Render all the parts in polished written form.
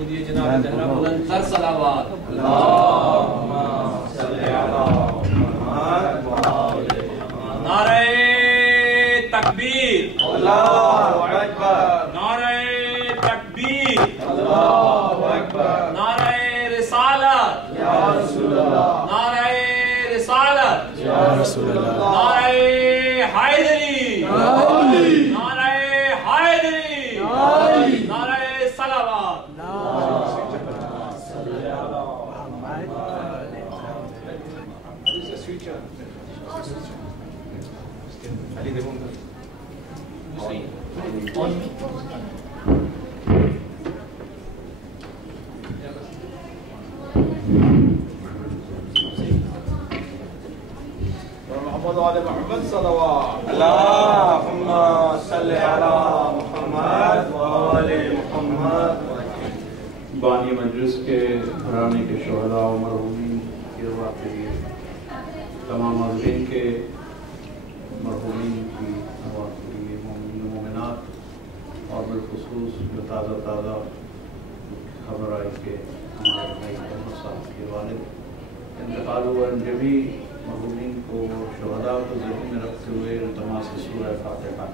درود یہ جناب زہرا بلند تر صلوات اللہم صلی علی محمد وآلِ محمد. نعرہ تکبیر اللہ اکبر. نعرہ تکبیر اللہ اکبر. نعرہ رسالت یا رسول اللہ. نعرہ رسالت یا رسول اللہ. نعرہ حیدری نعرہ حیدری نعرہ صلوات. محمد وعلى محمد صلوات. اللهم صل على محمد وعلى محمد. بانی مجلس کے گھرانے کے شہداء و مرحومین کی رضا کے لیے تمام حاضرین کے مرحومین کی رضا کے لیے مومنین و مومنات اور بالخصوص جو تازہ خبر آئی کہ ہمارے بھائی احمد صاحب کے والد انتقال ہوا، ان جبھی مرحومین کو شہداء کو ذہن میں رکھتے ہوئے التماس سورہ فاتحہ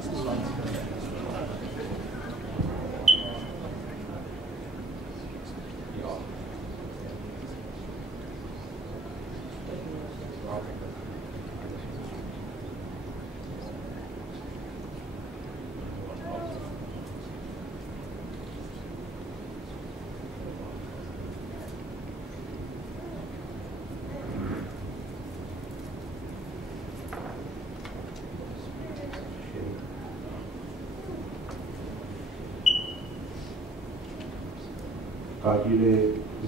تاجر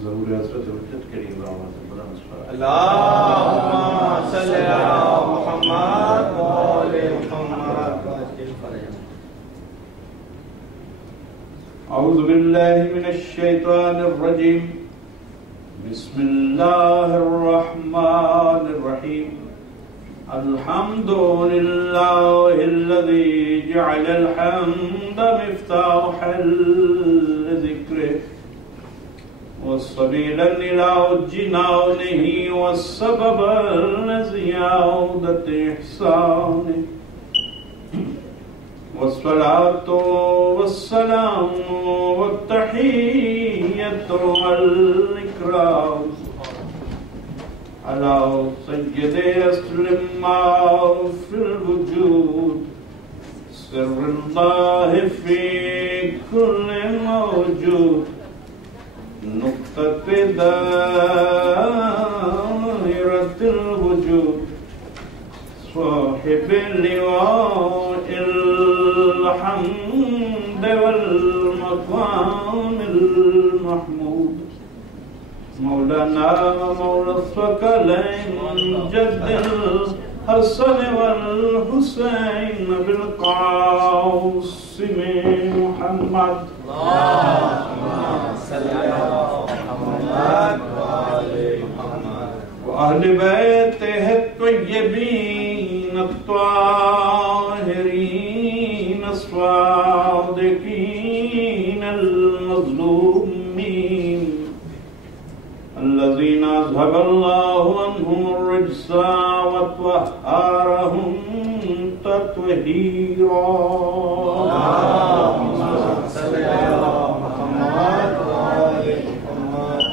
ضرور حضرت حجت کریم اللہم صلی علی محمد وآلِ محمد. اعوذ باللہ من الشیطان الرجیم بسم اللہ الرحمن الرحیم. الحمد للہ الذی جعل الحمد مفتاحا لذکرہ والسبيل إلى جنانه والسبب لزيادة إحسانه والصلاة والسلام والتحية والإكرام على سيد أصل ما في الوجود سر الله في كل موجود نقطة دائرة الوجود صاحب اللواء الحمد والمقام المحمود مولانا مولى الثقلين جد الحسن والحسين بالقاسم محمد. وأهل بيته الطيبين الطاهرين الصادقين المظلومين الذين أذهب الله عنهم الرجس وطهرهم تطهيرا. اللهم صل على محمد وآل محمد.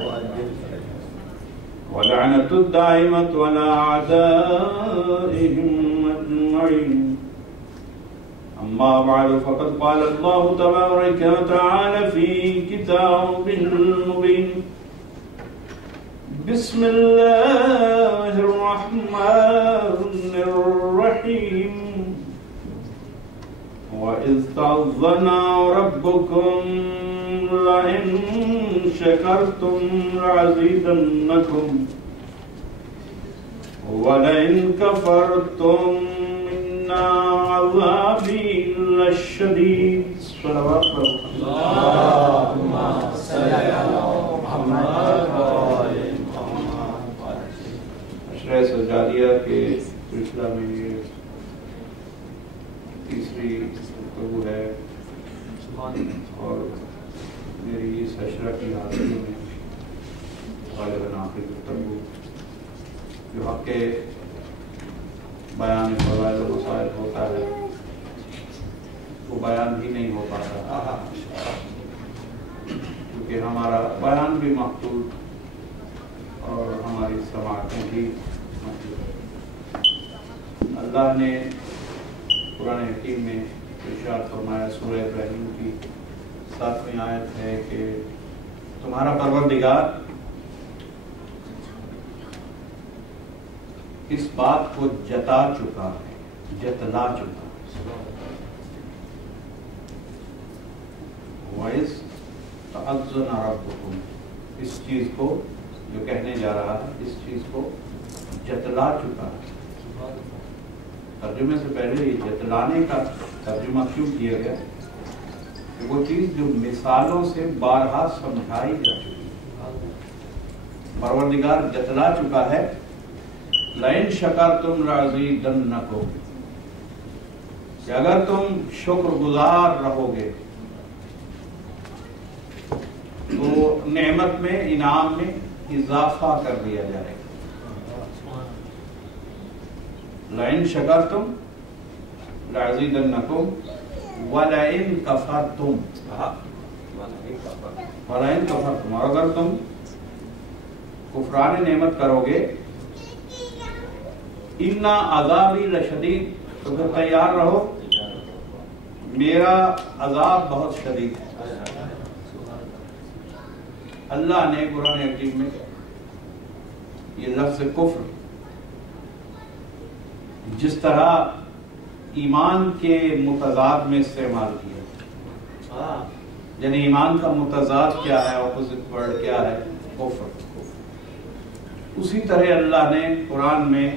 ولعنة الدائمة على أعدائهم أجمعين. أما بعد فقد قال الله تبارك وتعالى في كتابه المبين بسم الله الرحمن الرحيم. وإذ تأذن ربكم لئن شكرتم لأزيدنكم ولئن كفرتم إن عذابي لشديد. صلوات اللهم صل على محمد وآل محمد. عشرہ سجادیہ کے سلسلہ میں یہ تیسری گفتگو ہے اور میری اس عشرہ کی حاضری میں غالباً آخری گفتگو جو حق کے بیان فضائل و مسائل ہوتا ہے وہ بیان بھی نہیں ہو پاتا، کیونکہ ہمارا بیان بھی محدود اور ہماری سماعتیں بھی محدود۔ اللہ نے قرآن حکیم میں ارشاد فرمایا، سورہ ابراہیم کی 7ویں آیت ہے کہ تمہارا پروردگار اس بات کو جتا چکا ہے، جتلا چکا ہے۔ وَإِذْ تَأَذَّنَ رَبُّكُمْ، اس چیز کو جو کہنے جا رہا ہے اس چیز کو جتلا چکا ہے۔ ترجمے سے پہلے یہ جتلانے کا ترجمہ کیوں کیا گیا کہ وہ چیز جو مثالوں سے بارہا سمجھائی جا چکی ہے، پروردگار جتلا چکا ہے۔ لَإِن شَكَرْتُمْ لَأَزِيدَنَّكُمْ، کہ اگر تم شکر گزار رہو گے تو نعمت میں، انعام میں اضافہ کر دیا جائے گا۔ لَإِن شَكَرْتُمْ لَأَزِيدَنَّكُمْ وَلَئِن كَفَرْتُمْ، وَلَئِن كَفَرْتُمْ، اور اگر تم کفران نعمت کرو گے، اِنَّ عَذَابِي لَشَدِيدٌ، تو پھر تیار رہو، میرا عذاب بہت شدید ہے۔ اللہ نے قرآن حکیم میں یہ لفظ کفر جس طرح ایمان کے متضاد میں استعمال کیا، یعنی ایمان کا متضاد کیا ہے، اپوزٹ ورڈ کیا ہے، کفر، اسی طرح اللہ نے قرآن میں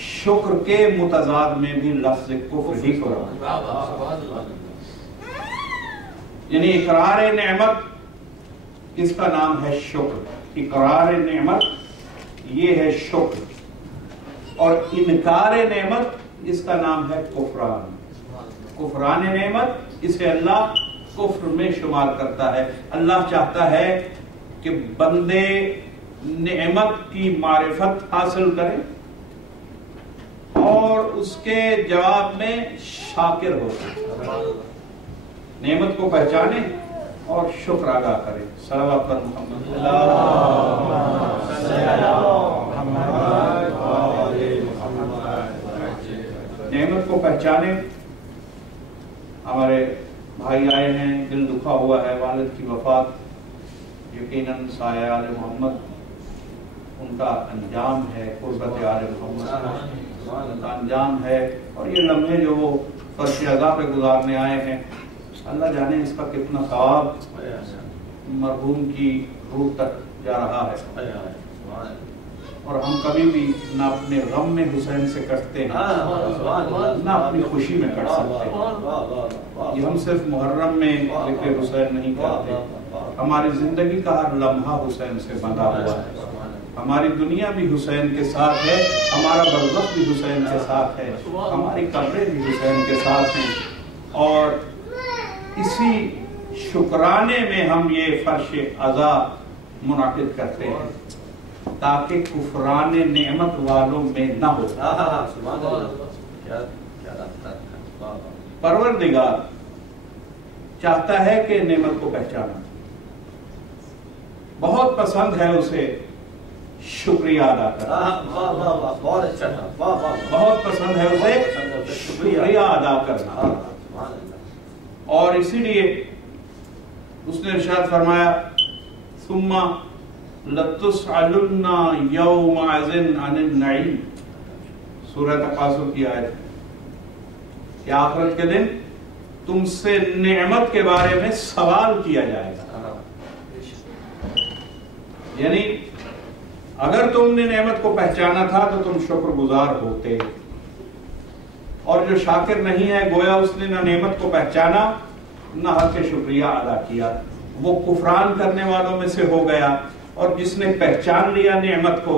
شکر کے متضاد میں بھی لفظ کفر ہی قرآن، یعنی اقرار نعمت اس کا نام ہے شکر، اقرار نعمت یہ ہے شکر، اور انکار نعمت اس کا نام ہے کفران۔ کفران نعمت اسے اللہ کفر میں شمار کرتا ہے۔ اللہ چاہتا ہے کہ بندے نعمت کی معرفت حاصل کریں اور اس کے جواب میں شاکر ہو، نعمت کو پہچانے اور شکر ادا کریں۔ صلوات پر محمد، نعمت کو پہچانے۔ ہمارے بھائی آئے ہیں، دل دکھا ہوا ہے، والد کی وفات یقیناً سایہ آل محمد ان کا انجام ہے، قربت آل محمد کا انجام ہے، اور یہ لمحے جو وہ فرش عزا پہ گزارنے آئے ہیں، اللہ جانے اس کا کتنا ثواب مرحوم کی روح تک جا رہا ہے، اور ہم کبھی بھی نہ اپنے غم میں حسین سے کٹتے ہیں نہ اپنی خوشی میں کٹ سکتے۔ یہ ہم صرف محرم میں ذکر حسین نہیں کرتے، ہماری زندگی کا ہر لمحہ حسین سے بندھا ہوا ہے، ہماری دنیا بھی حسین کے ساتھ ہے، ہمارا برزخ بھی حسین کے ساتھ ہے، ہماری قبریں بھی حسین کے ساتھ ہیں، اور اسی شکرانے میں ہم یہ فرش عزا منعقد کرتے ہیں تاکہ کفران نعمت والوں میں نہ ہو۔ پروردگار چاہتا ہے کہ نعمت کو پہچانا، بہت پسند ہے اسے شکریہ ادا کرنا، بہت پسند ہے اسے شکریہ ادا کرنا، اور اسی لیے اس نے ارشاد فرمایا ثم لَتُسْأَلُنَّ يَوْمَئِذٍ عَنِ النَّعِيمِ، سورہ تکاثر کی آیت کہ آخرت کے دن تم سے نعمت کے بارے میں سوال کیا جائے گا۔ یعنی اگر تم نے نعمت کو پہچانا تھا تو تم شکر گزار ہوتے، اور جو شاکر نہیں ہے گویا اس نے نہ نعمت کو پہچانا نہ حق شکریہ ادا کیا، وہ کفران کرنے والوں میں سے ہو گیا، اور جس نے پہچان لیا نعمت کو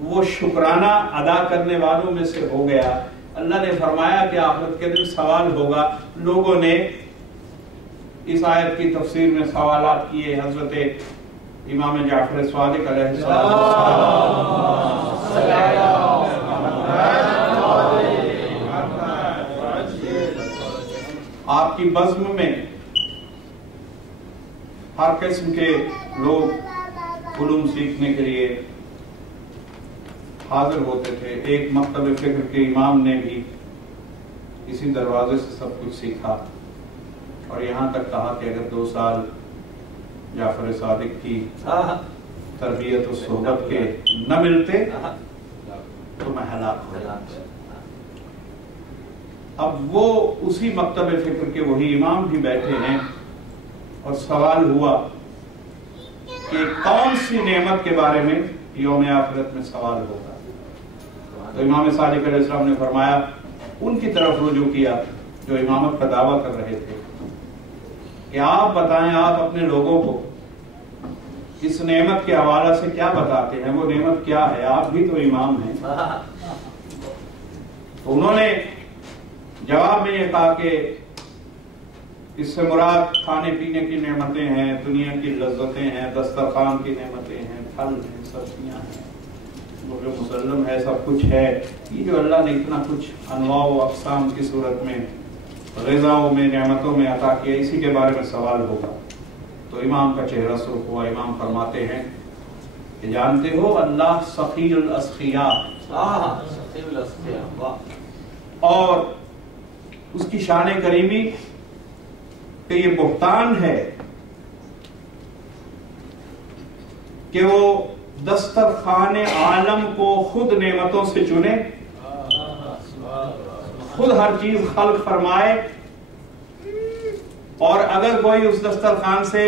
وہ شکرانہ ادا کرنے والوں میں سے ہو گیا۔ اللہ نے فرمایا کہ آخرت کے دن سوال ہوگا، لوگوں نے اس آیت کی تفسیر میں سوالات کیے حضرت امام جعفر صادق علیہ السلام۔ آپ کی بزم میں ہر قسم کے لوگ علوم سیکھنے کے لیے حاضر ہوتے تھے۔ ایک مکتب فکر کے امام نے بھی اسی دروازے سے سب کچھ سیکھا، اور یہاں تک کہا کہ اگر 2 سال جعفر صادق کی تربیت و صحبت کے نہ ملتے تو میں ہلاک ہو جاتا۔ اب وہ اسی مکتب فکر کے وہی امام بھی بیٹھے ہیں، اور سوال ہوا کہ کون سی نعمت کے بارے میں یوم آخرت میں سوال ہوگا؟ تو امام صادق علیہ السلام نے فرمایا، ان کی طرف رجوع کیا جو امامت کا دعویٰ کر رہے تھے کہ آپ بتائیں، آپ اپنے لوگوں کو اس نعمت کے حوالے سے کیا بتاتے ہیں؟ وہ نعمت کیا ہے؟ آپ بھی تو امام ہیں۔ تو انہوں نے جواب میں یہ کہا کہ اس سے مراد کھانے پینے کی نعمتیں ہیں، دنیا کی لذتیں ہیں، دسترخوان کی نعمتیں ہیں، پھل ہیں، سبزیاں ہیں، وہ جو مسلم ہے، سب کچھ ہے۔ یہ جو اللہ نے اتنا کچھ انواع و اقسام کی صورت میں غذاؤں میں، نعمتوں میں عطا کیا، اسی کے بارے میں سوال ہوگا۔ تو امام کا چہرہ سرخ ہوا۔ امام فرماتے ہیں کہ جانتے ہو اللہ سخی الاسخیاء، اور اس کی شان کریمی کہ یہ بہتان ہے کہ وہ دسترخوان عالم کو خود نعمتوں سے چنے، خود ہر چیز خلق فرمائے، اور اگر کوئی اس دسترخوان سے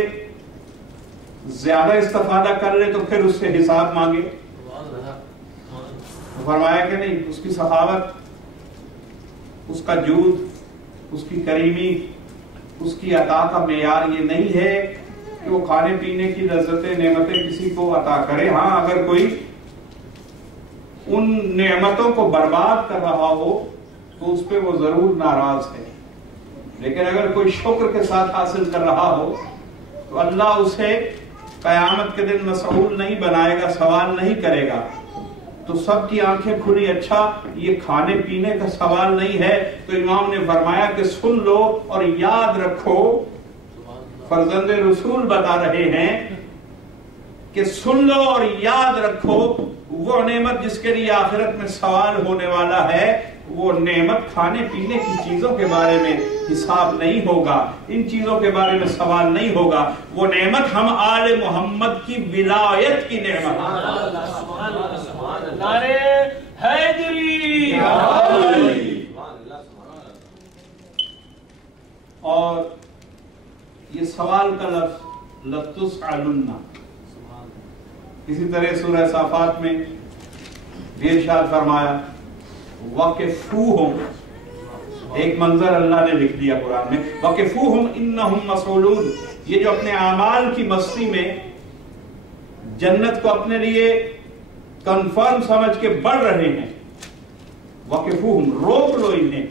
زیادہ استفادہ کر لے تو پھر اس سے حساب مانگے۔ فرمایا کہ نہیں، اس کی سخاوت، اس کا جود، اس کی کریمی، اس کی عطا کا معیار یہ نہیں ہے کہ وہ کھانے پینے کی لذتیں، نعمتیں کسی کو عطا کرے۔ ہاں، اگر کوئی ان نعمتوں کو برباد کر رہا ہو تو اس پہ وہ ضرور ناراض ہے، لیکن اگر کوئی شکر کے ساتھ حاصل کر رہا ہو تو اللہ اسے قیامت کے دن مسئول نہیں بنائے گا، سوال نہیں کرے گا۔ تو سب کی آنکھیں کھلی، اچھا یہ کھانے پینے کا سوال نہیں ہے، تو امام نے فرمایا کہ سن لو اور یاد رکھو، فرزند رسول بتا رہے ہیں کہ سن لو اور یاد رکھو، وہ نعمت جس کے لیے آخرت میں سوال ہونے والا ہے، وہ نعمت کھانے پینے کی چیزوں کے بارے میں حساب نہیں ہوگا، ان چیزوں کے بارے میں سوال نہیں ہوگا۔ وہ نعمت ہم آل محمد کی ولایت کی نعمت، نعرے حیدری، اور یہ سوال کا لفظ لَتُسْأَلُنَّ، اسی طرح سورہ صافات میں ارشاد فرمایا وَقِفُوهُمْ، ایک منظر اللہ نے لکھ دیا قرآن میں، وَقِفُوهُمْ إِنَّهُمْ مَسْئُولُونَ، یہ جو اپنے اعمال کی مستی میں جنت کو اپنے لیے کنفرم سمجھ کے بڑھ رہے ہیں، وَقِفُوهُمْ، روک لو انہیں،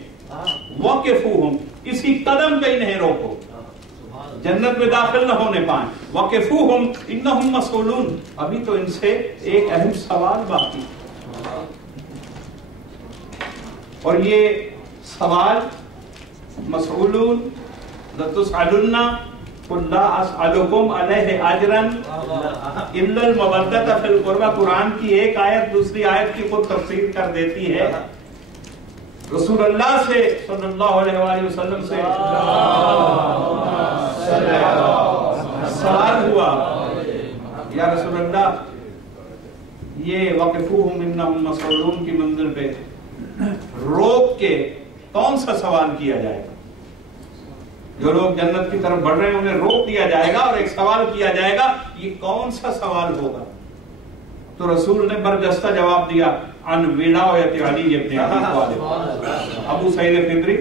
وَقِفُوهُمْ، اسی قدم پہ انہیں روکو، جنت میں داخل نہ ہونے پائیں، وَقِفُوهُمْ إِنَّهُمْ مَسْئُولُونَ، ابھی تو ان سے ایک اہم سوال باقی، اور یہ سوال مسئولون لَتُسْأَلُنَّ قُلْ لَا أَسْأَلُكُمْ عَلَيْهِ أَجْرًا إِلَّا الْمَوَدَّةَ فِي الْقُرْبَى، قرآن کی ایک آیت دوسری آیت کی خود تفسیر کر دیتی ہے۔ رسول اللہ سے صلی اللہ علیہ وآلہ وسلم سے سوال ہوا، یا رسول اللہ یہ وَقِفُوهُمْ إِنَّهُمْ مَسْئُولُونَ کی منزل پہ روک کے کون سا سوال کیا جائے گا؟ جو لوگ جنت کی طرف بڑھ رہے ہیں انہیں روک دیا جائے گا اور ایک سوال کیا جائے گا، یہ کون سا سوال ہوگا؟ تو رسول نے برجستہ جواب دیا، عن ولایت علی ابن ابی طالب، ابو سعید خدری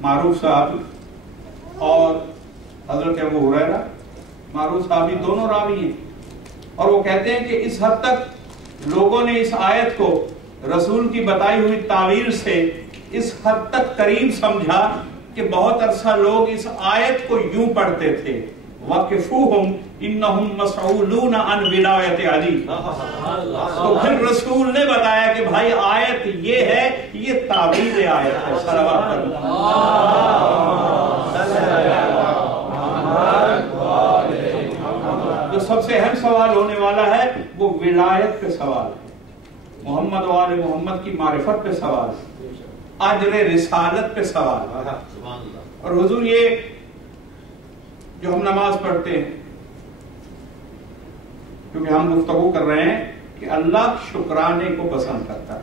معروف صحابی اور حضرت ابو ہریرہ معروف صحابی دونوں راوی ہیں، اور وہ کہتے ہیں کہ اس حد تک لوگوں نے اس آیت کو رسول کی بتائی ہوئی تعویل سے اس حد تک قریب سمجھا کہ کہ بہت عرصہ لوگ اس آیت کو یوں پڑھتے تھے وَقِفُوهُمْ إِنَّهُمْ مَسْعُولُونَ عَنْ وِلَایَتِ عَلِی. تو پھر رسول نے بتایا کہ بھائی آیت یہ ہے، یہ تعویل آیت ہے. صلوات پڑھو. جو سب سے اہم سوال ہونے والا ہے وہ ولایت پہ سوال ہے، محمد و آل محمد کی معرفت پہ سوال ہے، اجر رسالت پہ سوال ہے. اور حضور یہ جو ہم نماز پڑھتے ہیں، کیونکہ ہم گفتگو کر رہے ہیں کہ اللہ شکرانے کو پسند کرتا ہے.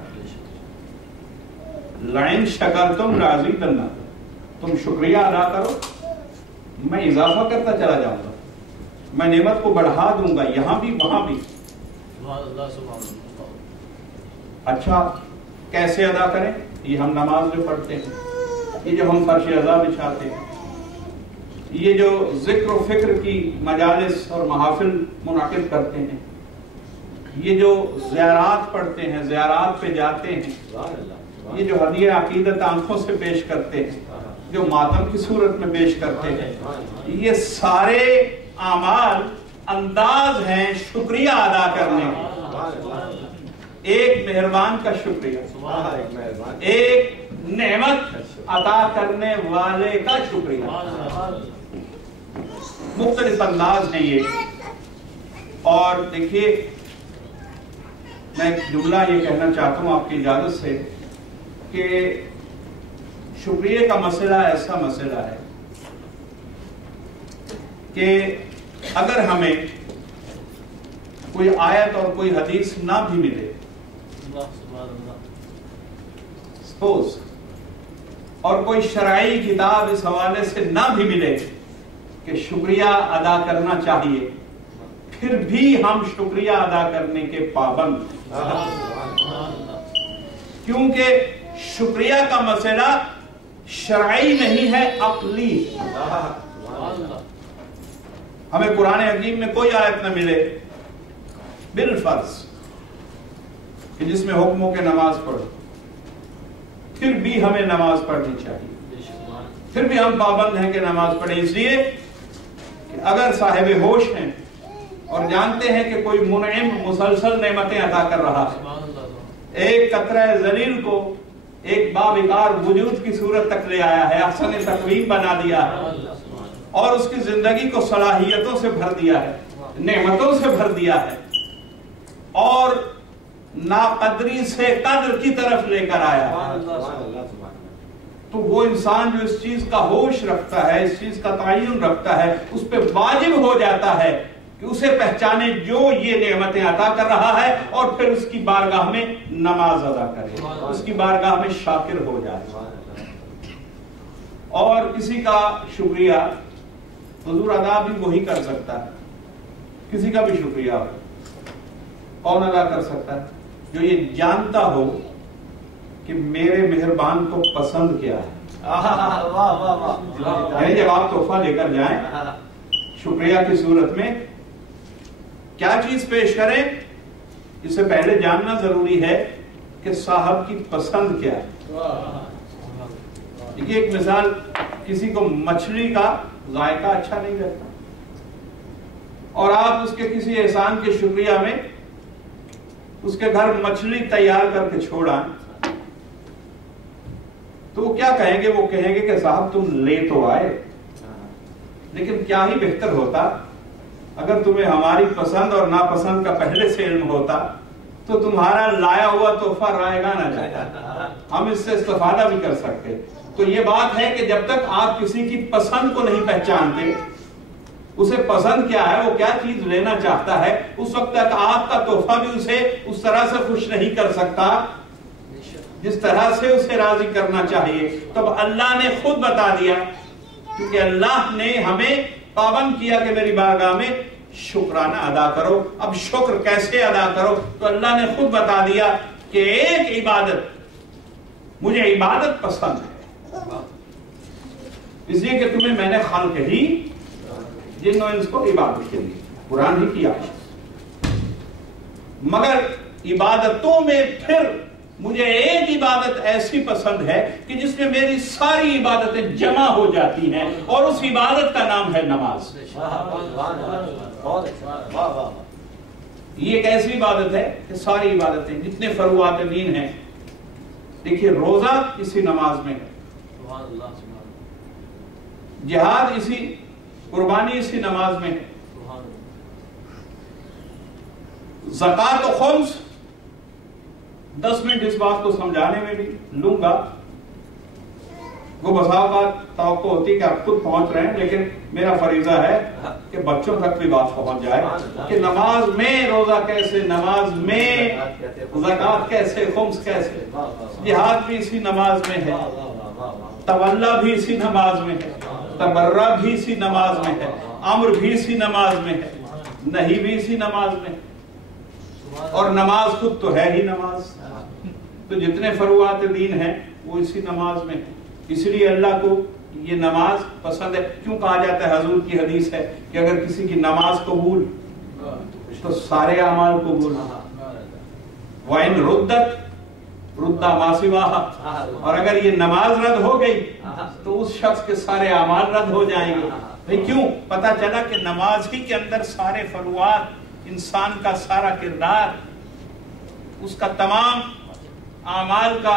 لَئِن شَكَرْتُمْ لَأَزِيدَنَّكُمْ، تم شکریہ ادا کرو میں اضافہ کرتا چلا جاؤں گا، میں نعمت کو بڑھا دوں گا، یہاں بھی وہاں بھی. اچھا کیسے ادا کریں؟ یہ ہم نماز جو پڑھتے ہیں، یہ جو ہم فرش اعضاء بچھاتے ہیں، یہ جو ذکر و فکر کی مجالس اور محافل منعقد کرتے ہیں، یہ جو زیارات پڑھتے ہیں، زیارات پہ جاتے ہیں، یہ جو ہدیہ عقیدت آنکھوں سے پیش کرتے ہیں، جو ماتم کی صورت میں پیش کرتے ہیں، یہ سارے اعمال انداز ہیں شکریہ ادا کرنے کے. ایک مہربان کا شکریہ، ایک نعمت عطا کرنے والے کا شکریہ. مختلف انداز ہیں یہ. اور دیکھیے میں ایک جملہ یہ کہنا چاہتا ہوں آپ کی اجازت سے کہ شکریہ کا مسئلہ ایسا مسئلہ ہے کہ اگر ہمیں کوئی آیت اور کوئی حدیث نہ بھی ملے، سپوز، اور کوئی شرعی کتاب اس حوالے سے نہ بھی ملے کہ شکریہ ادا کرنا چاہیے، پھر بھی ہم شکریہ ادا کرنے کے پابند، کیونکہ شکریہ کا مسئلہ شرعی نہیں ہے، عقلی. ہمیں قرآن حکیم میں کوئی آیت نہ ملے بالفرض کہ جس میں حکم ہو کہ نماز پڑھو، پھر بھی ہمیں نماز پڑھنی چاہیے، پھر بھی ہم پابند ہیں کہ نماز پڑھیں. اس لیے کہ اگر صاحب ہوش ہیں اور جانتے ہیں کہ کوئی منعم مسلسل نعمتیں عطا کر رہا ہے، ایک قطرہ ذلیل کو ایک باوقار وجود کی صورت تک لے آیا ہے، احسن تقویم بنا دیا ہے، اور اس کی زندگی کو صلاحیتوں سے بھر دیا ہے، نعمتوں سے بھر دیا ہے، اور ناقدری سے قدر کی طرف لے کر آیا ہے، تو وہ انسان جو اس چیز کا ہوش رکھتا ہے، اس چیز کا تعین رکھتا ہے، اس پہ واجب ہو جاتا ہے کہ اسے پہچانے جو یہ نعمتیں عطا کر رہا ہے، اور پھر اس کی بارگاہ میں نماز ادا کرے، اس کی بارگاہ میں شاکر ہو جائے. اور کسی کا شکریہ حضور ادا بھی وہی کر سکتا ہے، کسی کا بھی شکریہ کون ادا کر سکتا ہے؟ جو یہ جانتا ہو کہ میرے مہربان کو پسند کیا ہے. یعنی جب آپ تحفہ لے کر جائیں شکریہ کی صورت میں کیا چیز پیش کریں، اس سے پہلے جاننا ضروری ہے کہ صاحب کی پسند کیا ہے. دیکھیے ایک مثال، کسی کو مچھلی کا ذائقہ اچھا نہیں لگتا اور آپ اس کے کسی احسان کے شکریہ میں اس کے گھر مچھلی تیار کر کے چھوڑا، تو وہ کیا کہیں گے؟ وہ کہیں گے کہ صاحب تم لے تو آئے، لیکن کیا ہی بہتر ہوتا اگر تمہیں ہماری پسند اور ناپسند کا پہلے سے علم ہوتا تو تمہارا لایا ہوا تحفہ رائے گا نہ جاتا، ہم اس سے استفادہ بھی کر سکتے. تو یہ بات ہے کہ جب تک آپ کسی کی پسند کو نہیں پہچانتے، اسے پسند کیا ہے، وہ کیا چیز لینا چاہتا ہے، اس وقت تک آپ کا تحفہ بھی اسے اس طرح سے خوش نہیں کر سکتا جس طرح سے اسے راضی کرنا چاہیے. تب اللہ نے خود بتا دیا، کیونکہ اللہ نے ہمیں پابند کیا کہ میری بارگاہ میں شکرانہ ادا کرو. اب شکر کیسے ادا کرو؟ تو اللہ نے خود بتا دیا کہ ایک عبادت، مجھے عبادت پسند ہے، اس لیے کہ تمہیں میں نے خلق ہی جن و انس کو عبادت کے لیے، قرآن ہی کیا، مگر عبادتوں میں پھر مجھے ایک عبادت ایسی پسند ہے کہ جس میں میری ساری عبادتیں جمع ہو جاتی ہیں، اور اس عبادت کا نام ہے نماز۔ یہ ایک ایسی عبادت ہے کہ ساری عبادتیں جتنے فروعات دین ہیں، دیکھیے روزہ اسی نماز میں ہے، جہاد اسی، قربانی اسی نماز میں ہے، زکوٰۃ و خمس 10 منٹ اس بات کو سمجھانے میں بھی لوں گا، وہ بسا اوقات توقع ہوتی ہے کہ آپ خود پہنچ رہے ہیں، لیکن میرا فریضہ ہے کہ بچوں تک بھی بات پہنچ جائے کہ نماز میں روزہ کیسے، نماز میں زکوٰۃ کیسے، خمس کیسے، جہاد بھی اسی نماز میں ہے، تولا بھی اسی نماز میں ہے، تبرہ بھی اسی نماز میں ہے، امر بھی اسی نماز میں ہے، نہیں بھی اسی نماز میں ہے، اور نماز خود تو ہے ہی نماز۔ تو جتنے فروعات دین ہیں وہ اسی نماز میں ہے، اس لیے اللہ کو یہ نماز پسند ہے۔ کیوں کہا جاتا ہے، حضور کی حدیث ہے کہ اگر کسی کی نماز قبول تو سارے اعمال قبول، وَإِن رُدَّتْ رُدَّ مَا سِوَاهَا، اور اگر یہ نماز رد ہو گئی تو اس شخص کے سارے اعمال رد ہو جائیں گے۔ بھئی کیوں؟ پتہ چلا کہ نماز ہی کے اندر سارے فروعات، انسان کا سارا کردار، اس کا تمام اعمال کا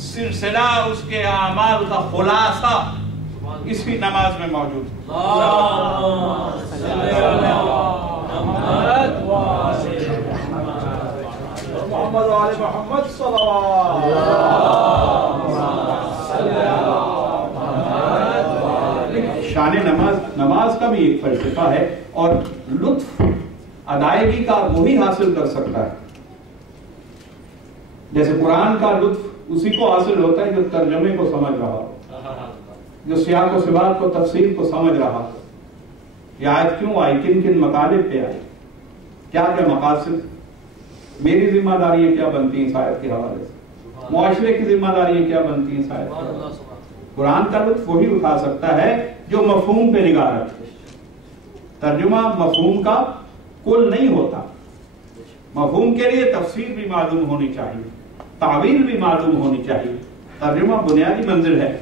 سلسلہ، اس کے اعمال کا خلاصہ اسی نماز میں موجود ہے۔ محمد وآل محمد صلوات۔ شان نماز کا بھی ایک فلسفہ ہے، اور لطف ادائیگی کا وہی حاصل کر سکتا ہے، جیسے قرآن کا لطف اسی کو حاصل ہوتا ہے جو ترجمے کو سمجھ رہا ہو، جو سیاق و سباق کو، تفسیر کو سمجھ رہا ہو۔ یہ آیت کیوں آئی، کن کن مطالب پہ آئی، کیا کیا مقاصد، میری ذمہ داریاں کیا بنتی ہیں اس آیت کے حوالے سے، معاشرے کی ذمہ داریاں کیا بنتی ہیں اس آیت کے حوالے سے۔ قرآن کا لطف وہی اٹھا سکتا ہے جو مفہوم پہ نگاہ رکھے۔ ترجمہ مفہوم کا کل نہیں ہوتا، مفہوم کے لیے تفسیر بھی معلوم ہونی چاہیے، تعویل بھی معلوم ہونی چاہیے، ترجمہ بنیادی منزل ہے۔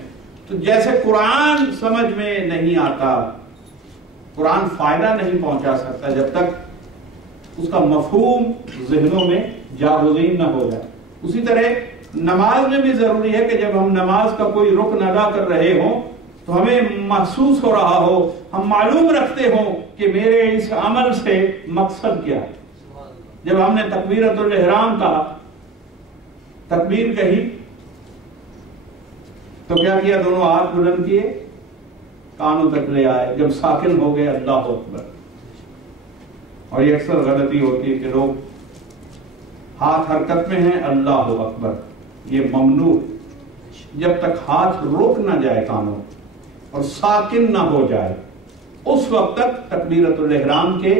تو جیسے قرآن سمجھ میں نہیں آتا، قرآن فائدہ نہیں پہنچا سکتا جب تک اس کا مفہوم ذہنوں میں جاگزین نہ ہو جائے، اسی طرح نماز میں بھی ضروری ہے کہ جب ہم نماز کا کوئی رکن ادا کر رہے ہوں تو ہمیں محسوس ہو رہا ہو، ہم معلوم رکھتے ہوں کہ میرے اس عمل سے مقصد کیا ہے۔ جب ہم نے تکبیرۃ الاحرام کہا، تکبیر کہی، تو کیا کیا، دونوں ہاتھ بلند کیے، کانوں تک لے آئے، جب ساکن ہو گئے اللہ اکبر۔ اور یہ اکثر غلطی ہوتی ہے کہ لوگ ہاتھ حرکت میں ہیں، اللہ اکبر، یہ ممنوع، جب تک ہاتھ رک نہ جائے کانوں اور ساکن نہ ہو جائے اس وقت تک تکبیرۃ الاحرام کے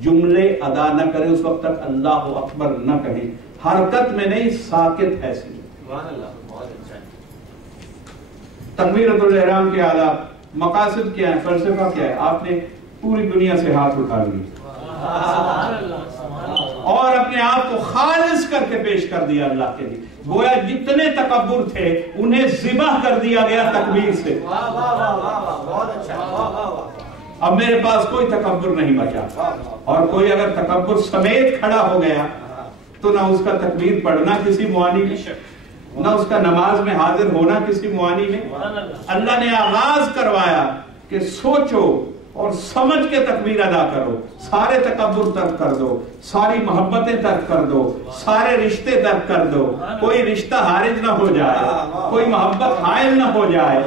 جملے ادا نہ کرے، اس وقت تک اللہ اکبر نہ کہیں، حرکت میں نہیں، ساکت ایسی۔ تکبیرۃ الاحرام کے آداب، مقاصد کیا ہے، فلسفہ کیا ہے، آپ نے پوری دنیا سے ہاتھ اٹھا لیے اور اپنے آپ کو خالص کر کے پیش کر دیا اللہ کے لیے، گویا جتنے تکبر تھے انہیں ذبح کر دیا گیا تکبیر سے۔ اب میرے پاس کوئی تکبر نہیں بچا، اور کوئی اگر تکبر سمیت کھڑا ہو گیا تو نہ اس کا تکبیر پڑھنا کسی معانی میں، نہ اس کا نماز میں حاضر ہونا کسی معانی میں۔ اللہ نے آغاز کروایا کہ سوچو اور سمجھ کے تکبیر ادا کرو، سارے تکبر ترک کر دو، ساری محبتیں ترک کر دو، سارے رشتے ترک کر دو، کوئی رشتہ حارج نہ ہو جائے، کوئی محبت حائل نہ ہو جائے،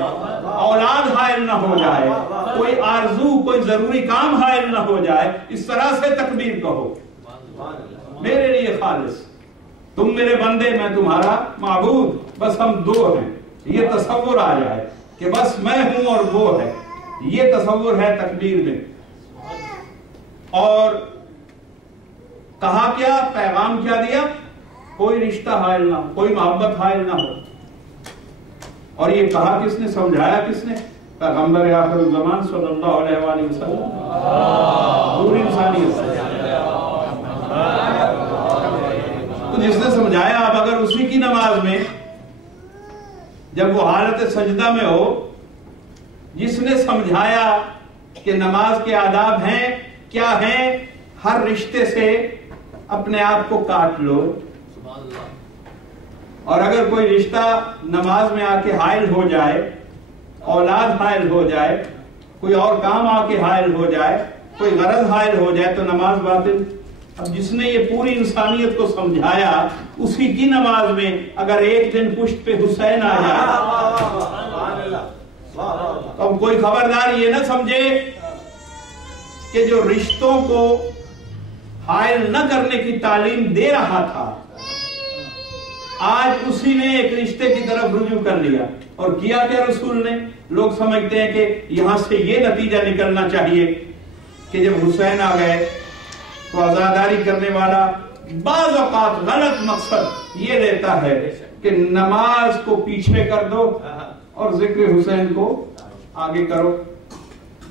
اولاد حائل نہ ہو جائے، کوئی آرزو، کوئی ضروری کام حائل نہ ہو جائے، اس طرح سے تکبیر کہو، میرے لیے خالص، تم میرے بندے، میں تمہارا معبود، بس ہم دو ہیں، یہ تصور آ جائے کہ بس میں ہوں اور وہ ہے، یہ تصور ہے تکبیر میں۔ اور کہا کیا، پیغام کیا دیا، کوئی رشتہ حائل نہ ہو، کوئی محبت حائل نہ ہو۔ اور یہ کہا کس نے، سمجھایا کس نے، پیغمبر آخر الزمان صلی اللہ علیہ وآلہ وسلم، پوری انسانیت۔ تو جس نے سمجھایا، اب اگر اسی کی نماز میں جب وہ حالت سجدہ میں ہو، جس نے سمجھایا کہ نماز کے آداب ہیں کیا ہیں، ہر رشتے سے اپنے آپ کو کاٹ لو، اور اگر کوئی رشتہ نماز میں آ کے حائل ہو جائے، اولاد حائل ہو جائے، کوئی اور کام آ کے حائل ہو جائے، کوئی غرض حائل ہو جائے تو نماز باطل۔ اب جس نے یہ پوری انسانیت کو سمجھایا، اسی کی نماز میں اگر ایک دن پشت پہ حسین آ جائے تو اب کوئی خبردار یہ نہ سمجھے کہ جو رشتوں کو حائل نہ کرنے کی تعلیم دے رہا تھا، آج اسی نے ایک رشتے کی طرف رجوع کر لیا۔ اور کیا کیا رسول نے؟ لوگ سمجھتے ہیں کہ یہاں سے یہ نتیجہ نکلنا چاہیے کہ جب حسین آ گئے تو عزاداری کرنے والا بعض اوقات غلط مقصد یہ لیتا ہے کہ نماز کو پیچھے کر دو اور ذکر حسین کو آگے کرو۔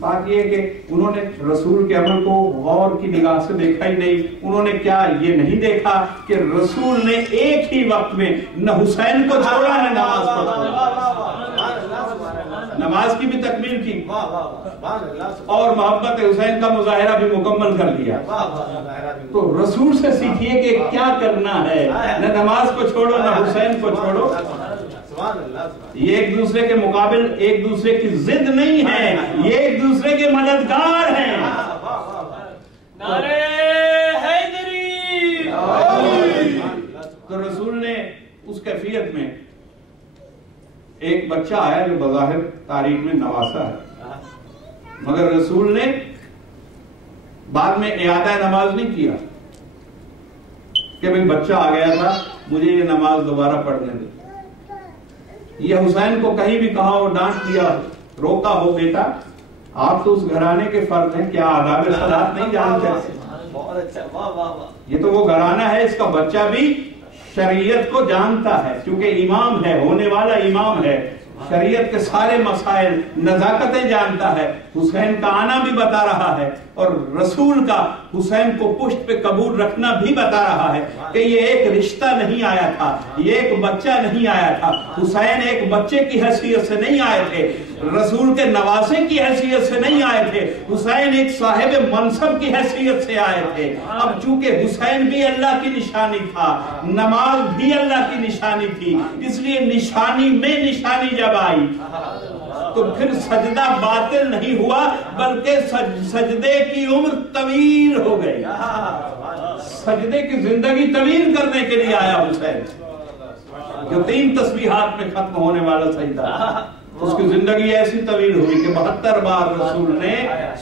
بات یہ ہے کہ انہوں نے رسول کے عمل کو غور کی نگاہ سے دیکھا ہی نہیں۔ انہوں نے کیا یہ نہیں دیکھا کہ رسول نے ایک ہی وقت میں نہ حسین کو چھوڑا نہ نماز کو چھوڑا، نماز کی بھی تکمیل کی اور محبت حسین کا مظاہرہ بھی مکمل کر دیا۔ تو رسول سے سیکھیے کہ کیا کرنا ہے، نہ نماز کو چھوڑو نہ حسین کو چھوڑو۔ یہ ایک دوسرے کے مقابل ایک دوسرے کی ضد نہیں ہے، یہ ایک دوسرے کے مددگار ہیں۔ نعرہ حیدری! تو رسول نے اس کیفیت میں ایک بچہ آیا جو بظاہر تاریخ میں نواسا ہے، مگر رسول نے بعد میں اعادہ نماز نہیں کیا کہ بھئی بچہ آ گیا تھا، مجھے یہ نماز دوبارہ پڑھنے دے۔ یہ حسین کو کہیں بھی کہا اور ڈانٹ دیا، روکا ہو بیٹا آپ تو اس گھرانے کے فرد ہیں، کیا آداب صلاۃ نہیں جانتے؟ یہ تو وہ گھرانہ ہے، اس کا بچہ بھی شریعت کو جانتا ہے، کیونکہ امام ہے، ہونے والا امام ہے، شریعت کے سارے مسائل نزاکتیں جانتا ہے۔ حسین کا آنا بھی بتا رہا ہے اور رسول کا حسین کو پشت پہ قبول رکھنا بھی بتا رہا ہے کہ یہ ایک رشتہ نہیں آیا تھا، یہ ایک بچہ نہیں آیا تھا۔ حسین ایک بچے کی حیثیت سے نہیں آئے تھے، رسول کے نواسے کی حیثیت سے نہیں آئے تھے، حسین ایک صاحب منصب کی حیثیت سے آئے تھے۔ اب چونکہ حسین بھی اللہ کی نشانی تھا، نماز بھی اللہ کی نشانی تھی، اس لیے نشانی میں نشانی جب آئی تو پھر سجدہ باطل نہیں ہوا بلکہ سجدے کی عمر طویل ہو گئی۔ سجدے کی زندگی طویل کرنے کے لیے آیا حسین، جو 3 تسبیحات میں ختم ہونے والا سجدہ، اس کی زندگی ایسی طویل ہوئی کہ 72 بار رسول نے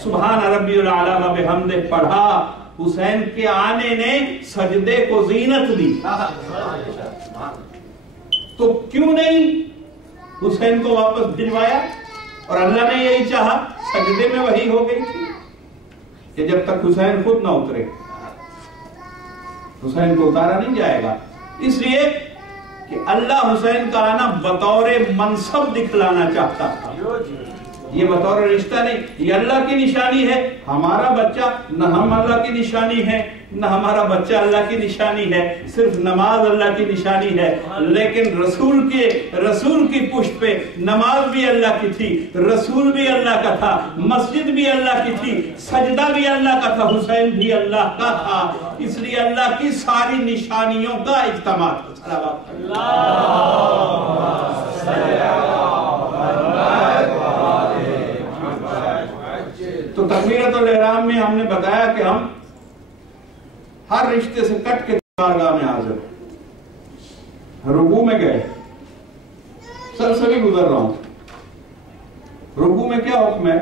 سبحان ربی العلیٰ و بحمدہ پڑھا۔ حسین کے آنے نے سجدے کو زینت دی، تو کیوں نہیں حسین کو واپس بھجوایا؟ اور اللہ نے یہی چاہا، سجدے میں وہی ہو گئی تھی کہ جب تک حسین خود نہ اترے حسین کو اتارا نہیں جائے گا، اس لیے کہ اللہ حسین کا آنا بطور منصب دکھلانا چاہتا تھا، یہ بطور رشتہ نہیں۔ یہ اللہ کی نشانی ہے، ہمارا بچہ نہ ہم اللہ کی نشانی ہے نہ ہمارا بچہ اللہ کی نشانی ہے، صرف نماز اللہ کی نشانی ہے۔ لیکن رسول کی پشت پہ نماز بھی اللہ کی تھی، رسول بھی اللہ کا تھا، مسجد بھی اللہ کی تھی، سجدہ بھی اللہ کا تھا، حسین بھی اللہ کا تھا، اس لیے اللہ کی ساری نشانیوں کا اجتماع تھا۔ تو تکبیرۃ الاحرام میں ہم نے بتایا کہ ہم ہر رشتے سے کٹ کے بارگاہ میں حاضر، رکوع میں گئے، سلسلی گزر رہا ہوں۔ رکوع میں کیا حکم ہے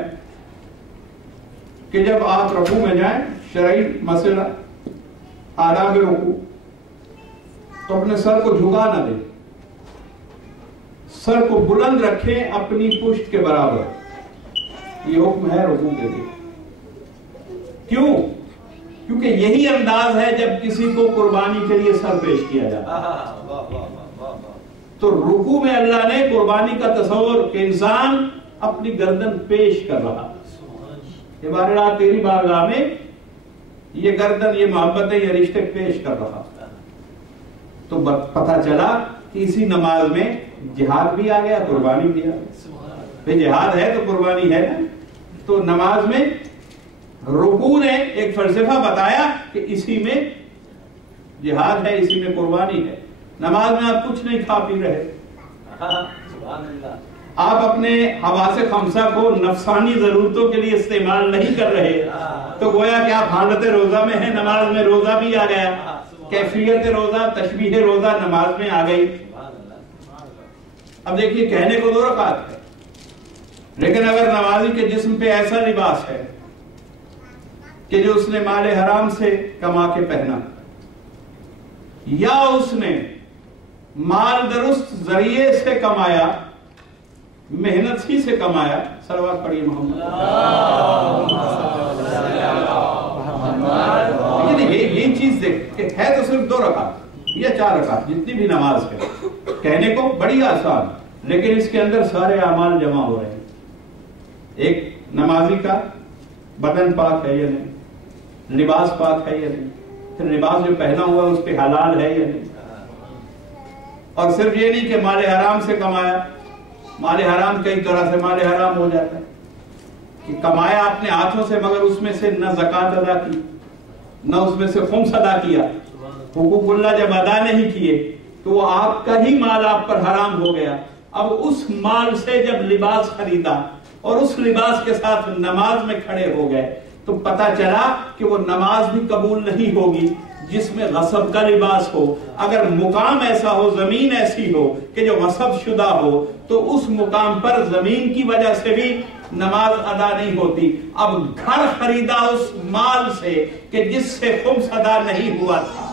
کہ جب آپ رکوع میں جائیں، شرعی مسئلہ آداب رکوع، تو اپنے سر کو جھکا نہ دیں، سر کو بلند رکھیں اپنی پشت کے برابر، یہ حکم ہے رکوع کے لیے۔ کیوں؟ کیونکہ یہی انداز ہے جب کسی کو قربانی کے لیے سر پیش کیا جاتا ہے۔ تو رکوع میں اللہ نے قربانی کا تصور کہ انسان اپنی گردن پیش کر رہا، یہ بارگاہ تیری بارگاہ میں یہ گردن، یہ محبتیں، یہ رشتے پیش کر رہا۔ تو پتہ چلا کہ اسی نماز میں جہاد بھی آ گیا، قربانی بھی آ گیا۔ جہاد ہے تو قربانی ہے نا۔ تو نماز میں رکوع نے ایک فلسفہ بتایا کہ اسی میں جہاد ہے، اسی میں قربانی ہے۔ نماز میں آپ کچھ نہیں کھا پی رہے، آپ اپنے حواس خمسہ کو نفسانی ضرورتوں کے لیے استعمال نہیں کر رہے، تو گویا کہ آپ حالت روزہ میں ہیں، نماز میں روزہ بھی آ گیا، کیفیت روزہ، تشبیہ روزہ نماز میں آ گئی۔ اب دیکھیے کہنے کو 2 رکعت ہے، لیکن اگر نمازی کے جسم پہ ایسا لباس ہے کہ جو اس نے مال حرام سے کما کے پہنا، یا اس نے مال درست ذریعے سے کمایا، محنت ہی سے کمایا، صلوات پڑھیے محمد۔ یہ چیز دیکھ کہ ہے تو صرف 2 رکعت یا 4 رکعت، جتنی بھی نماز ہے، کہنے کو بڑی آسان، لیکن اس کے اندر سارے اعمال جمع ہو رہے ہیں۔ ایک نمازی کا بدن پاک ہے یا نہیں، لباس پاک ہے یا نہیں، پھر لباس جو پہنا ہوا ہے اس پہ حلال ہے یا نہیں، اور صرف یہ نہیں کہ مال حرام سے کمایا، مال حرام کئی طرح سے مال حرام ہو جاتا ہے کہ کمایا اپنے ہاتھوں سے مگر اس میں سے نہ زکوٰۃ ادا کی، نہ اس میں سے خمس ادا کیا، حقوق اللہ جب ادا نہیں کیے تو وہ آپ کا ہی مال آپ پر حرام ہو گیا۔ اب اس مال سے جب لباس خریدا اور اس لباس کے ساتھ نماز میں کھڑے ہو گئے تو پتہ چلا کہ وہ نماز بھی قبول نہیں ہوگی جس میں غصب کا لباس ہو۔ اگر مقام ایسا ہو، زمین ایسی ہو کہ جو غصب شدہ ہو، تو اس مقام پر زمین کی وجہ سے بھی نماز ادا نہیں ہوتی۔ اب گھر خریدا اس مال سے کہ جس سے خمس ادا نہیں ہوا تھا،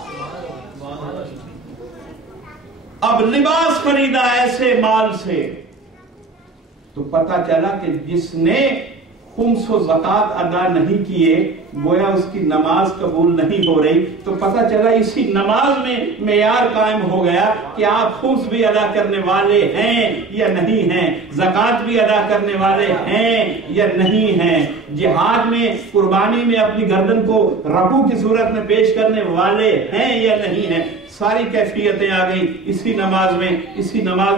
اب لباس خریدا ایسے مال سے، تو پتہ چلا کہ جس نے خمس و زکوٰۃ ادا نہیں کیے گویا اس کی نماز قبول نہیں ہو رہی۔ تو پتہ چلا اسی نماز میں معیار قائم ہو گیا کہ آپ خمس بھی ادا کرنے والے ہیں یا نہیں ہیں، زکوٰۃ بھی ادا کرنے والے ہیں یا نہیں ہیں، جہاد میں قربانی میں اپنی گردن کو رکوع کی صورت میں پیش کرنے والے ہیں یا نہیں ہیں۔ ساری کیفیتیں آ گئی اسی نماز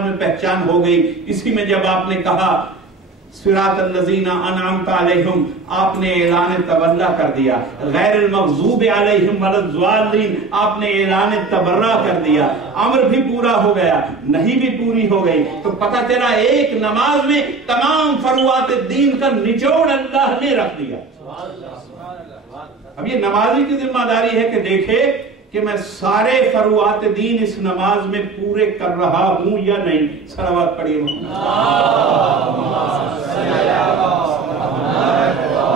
میں پہچان ہو گئی۔ اسی میں جب آپ نے کہا صراط الذین انعمت علیہم، آپ نے اعلان تولا کر دیا، غیر المغضوب علیہم ولا الضالین آپ نے اعلان تبرہ کر دیا، امر بھی پورا ہو گیا، نہیں بھی پوری ہو گئی، تو پتہ چلا ایک نماز میں تمام فروعات دین کا نچوڑ اللہ نے رکھ دیا۔ اب یہ نمازی کی ذمہ داری ہے کہ دیکھے کہ میں سارے فروعات دین اس نماز میں پورے کر رہا ہوں یا نہیں۔ صلوات پڑھیے۔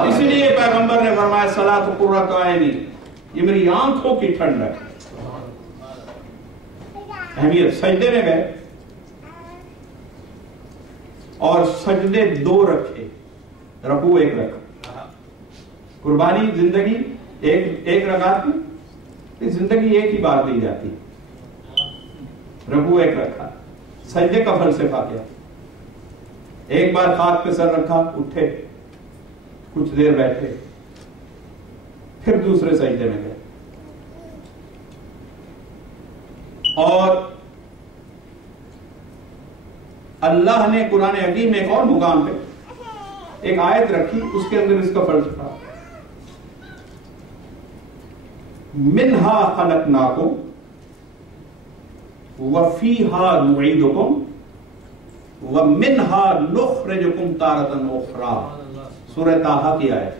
اسی لیے پیغمبر نے فرمایا صلاۃ قرۃ عینی، یہ میری آنکھوں کی ٹھنڈک ہے۔ اہمیت، سجدے میں گئے اور سجدے 2 رکھے، رکوع 1 رکھا۔ قربانی زندگی ایک رکعت میں، زندگی ایک ہی بار دی جاتی، رکوع 1 رکھا۔ سجدے کا فلسفہ کیا؟ ایک بار خاک پہ سر رکھا، اٹھے، کچھ دیر بیٹھے، پھر دوسرے سجدے میں گئے، اور اللہ نے قرآن حکیم میں ایک اور مقام پہ ایک آیت رکھی، اس کے اندر اس کا فلسفہ، منہا خلقناکم وفیہا نعیدکم ومنہا نخرجکم تارۃ اخری، سورہ طٰہٰ کی آیت،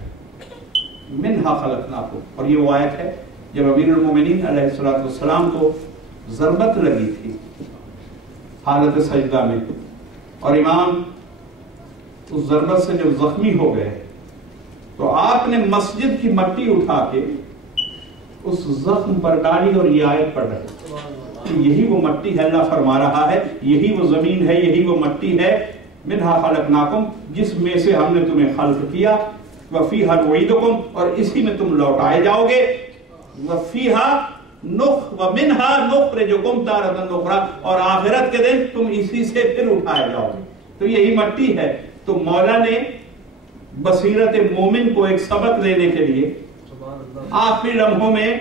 منہا خلقناکم۔ اور یہ وہ آیت ہے جب امیر المومنین علیہ السلام کو ضربت لگی تھی حالت سجدہ میں، اور امام اس ضربت سے جب زخمی ہو گئے تو آپ نے مسجد کی مٹی اٹھا کے اس زخم پر ڈالی اور یہ آیت پڑھ رہے کہ یہی وہ مٹی ہے، اللہ فرما رہا ہے یہی وہ زمین ہے، یہی وہ مٹی ہے، منہا خلقناکم، جس میں سے ہم نے تمہیں خلق کیا، وفیہا نعیدکم، اور اسی میں تم لوٹائے جاؤ گے، ومنہا نخرجکم تارۃ اخری، اور آخرت کے دن تم اسی سے پھر اٹھائے جاؤ گے۔ تو یہی مٹی ہے۔ تو مولا نے بصیرت مومن کو ایک سبق دینے کے لیے آخری لمحوں میں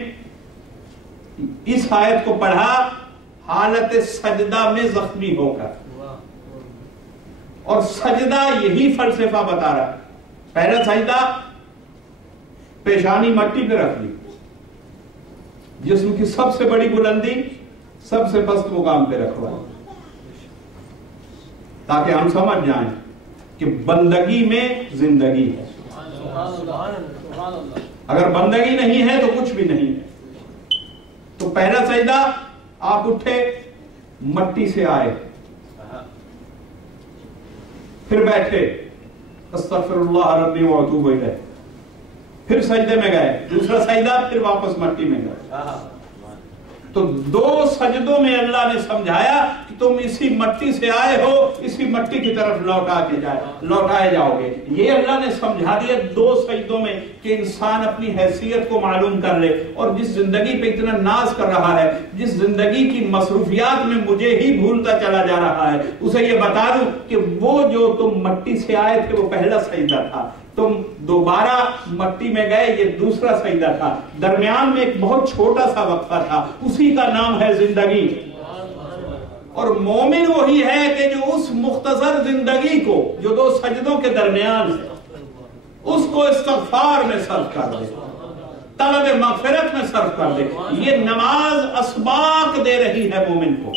اس آیت کو پڑھا حالت سجدہ میں زخمی ہو کر. اور سجدہ یہی فلسفہ بتا رہا ہے. پہلا سجدہ پیشانی مٹی پہ رکھ لی, جسم کی سب سے بڑی بلندی سب سے پست مقام پہ رکھوا, تاکہ ہم سمجھ جائیں کہ بندگی میں زندگی ہے. اگر بندگی نہیں ہے تو کچھ بھی نہیں ہے. تو پہلا سجدہ آپ اٹھے, مٹی سے آئے, پھر بیٹھے, استغفر اللہ ربی واتوب الیہ, پھر سجدے میں گئے, دوسرا سجدہ, پھر واپس مٹی میں گئے. تو دو سجدوں میں اللہ نے سمجھایا کہ تم اسی مٹی سے آئے ہو, اسی مٹی کی طرف لوٹائے جاؤ گے. یہ اللہ نے سمجھا دیا دو سجدوں میں کہ انسان اپنی حیثیت کو معلوم کر لے. اور جس زندگی پہ اتنا ناز کر رہا ہے, جس زندگی کی مصروفیات میں مجھے ہی بھولتا چلا جا رہا ہے, اسے یہ بتا دوں کہ وہ جو تم مٹی سے آئے تھے وہ پہلا سجدہ تھا, تم دوبارہ مٹی میں گئے, یہ دوسرا سجدہ تھا. درمیان میں ایک بہت چھوٹا سا وقفہ تھا, اسی کا نام ہے زندگی. اور مومن وہی ہے کہ جو اس مختصر زندگی کو جو دو سجدوں کے درمیان ہے اس کو استغفار میں صرف کر دے, طلب مغفرت میں صرف کر دے. یہ نماز اسباق دے رہی ہے مومن کو,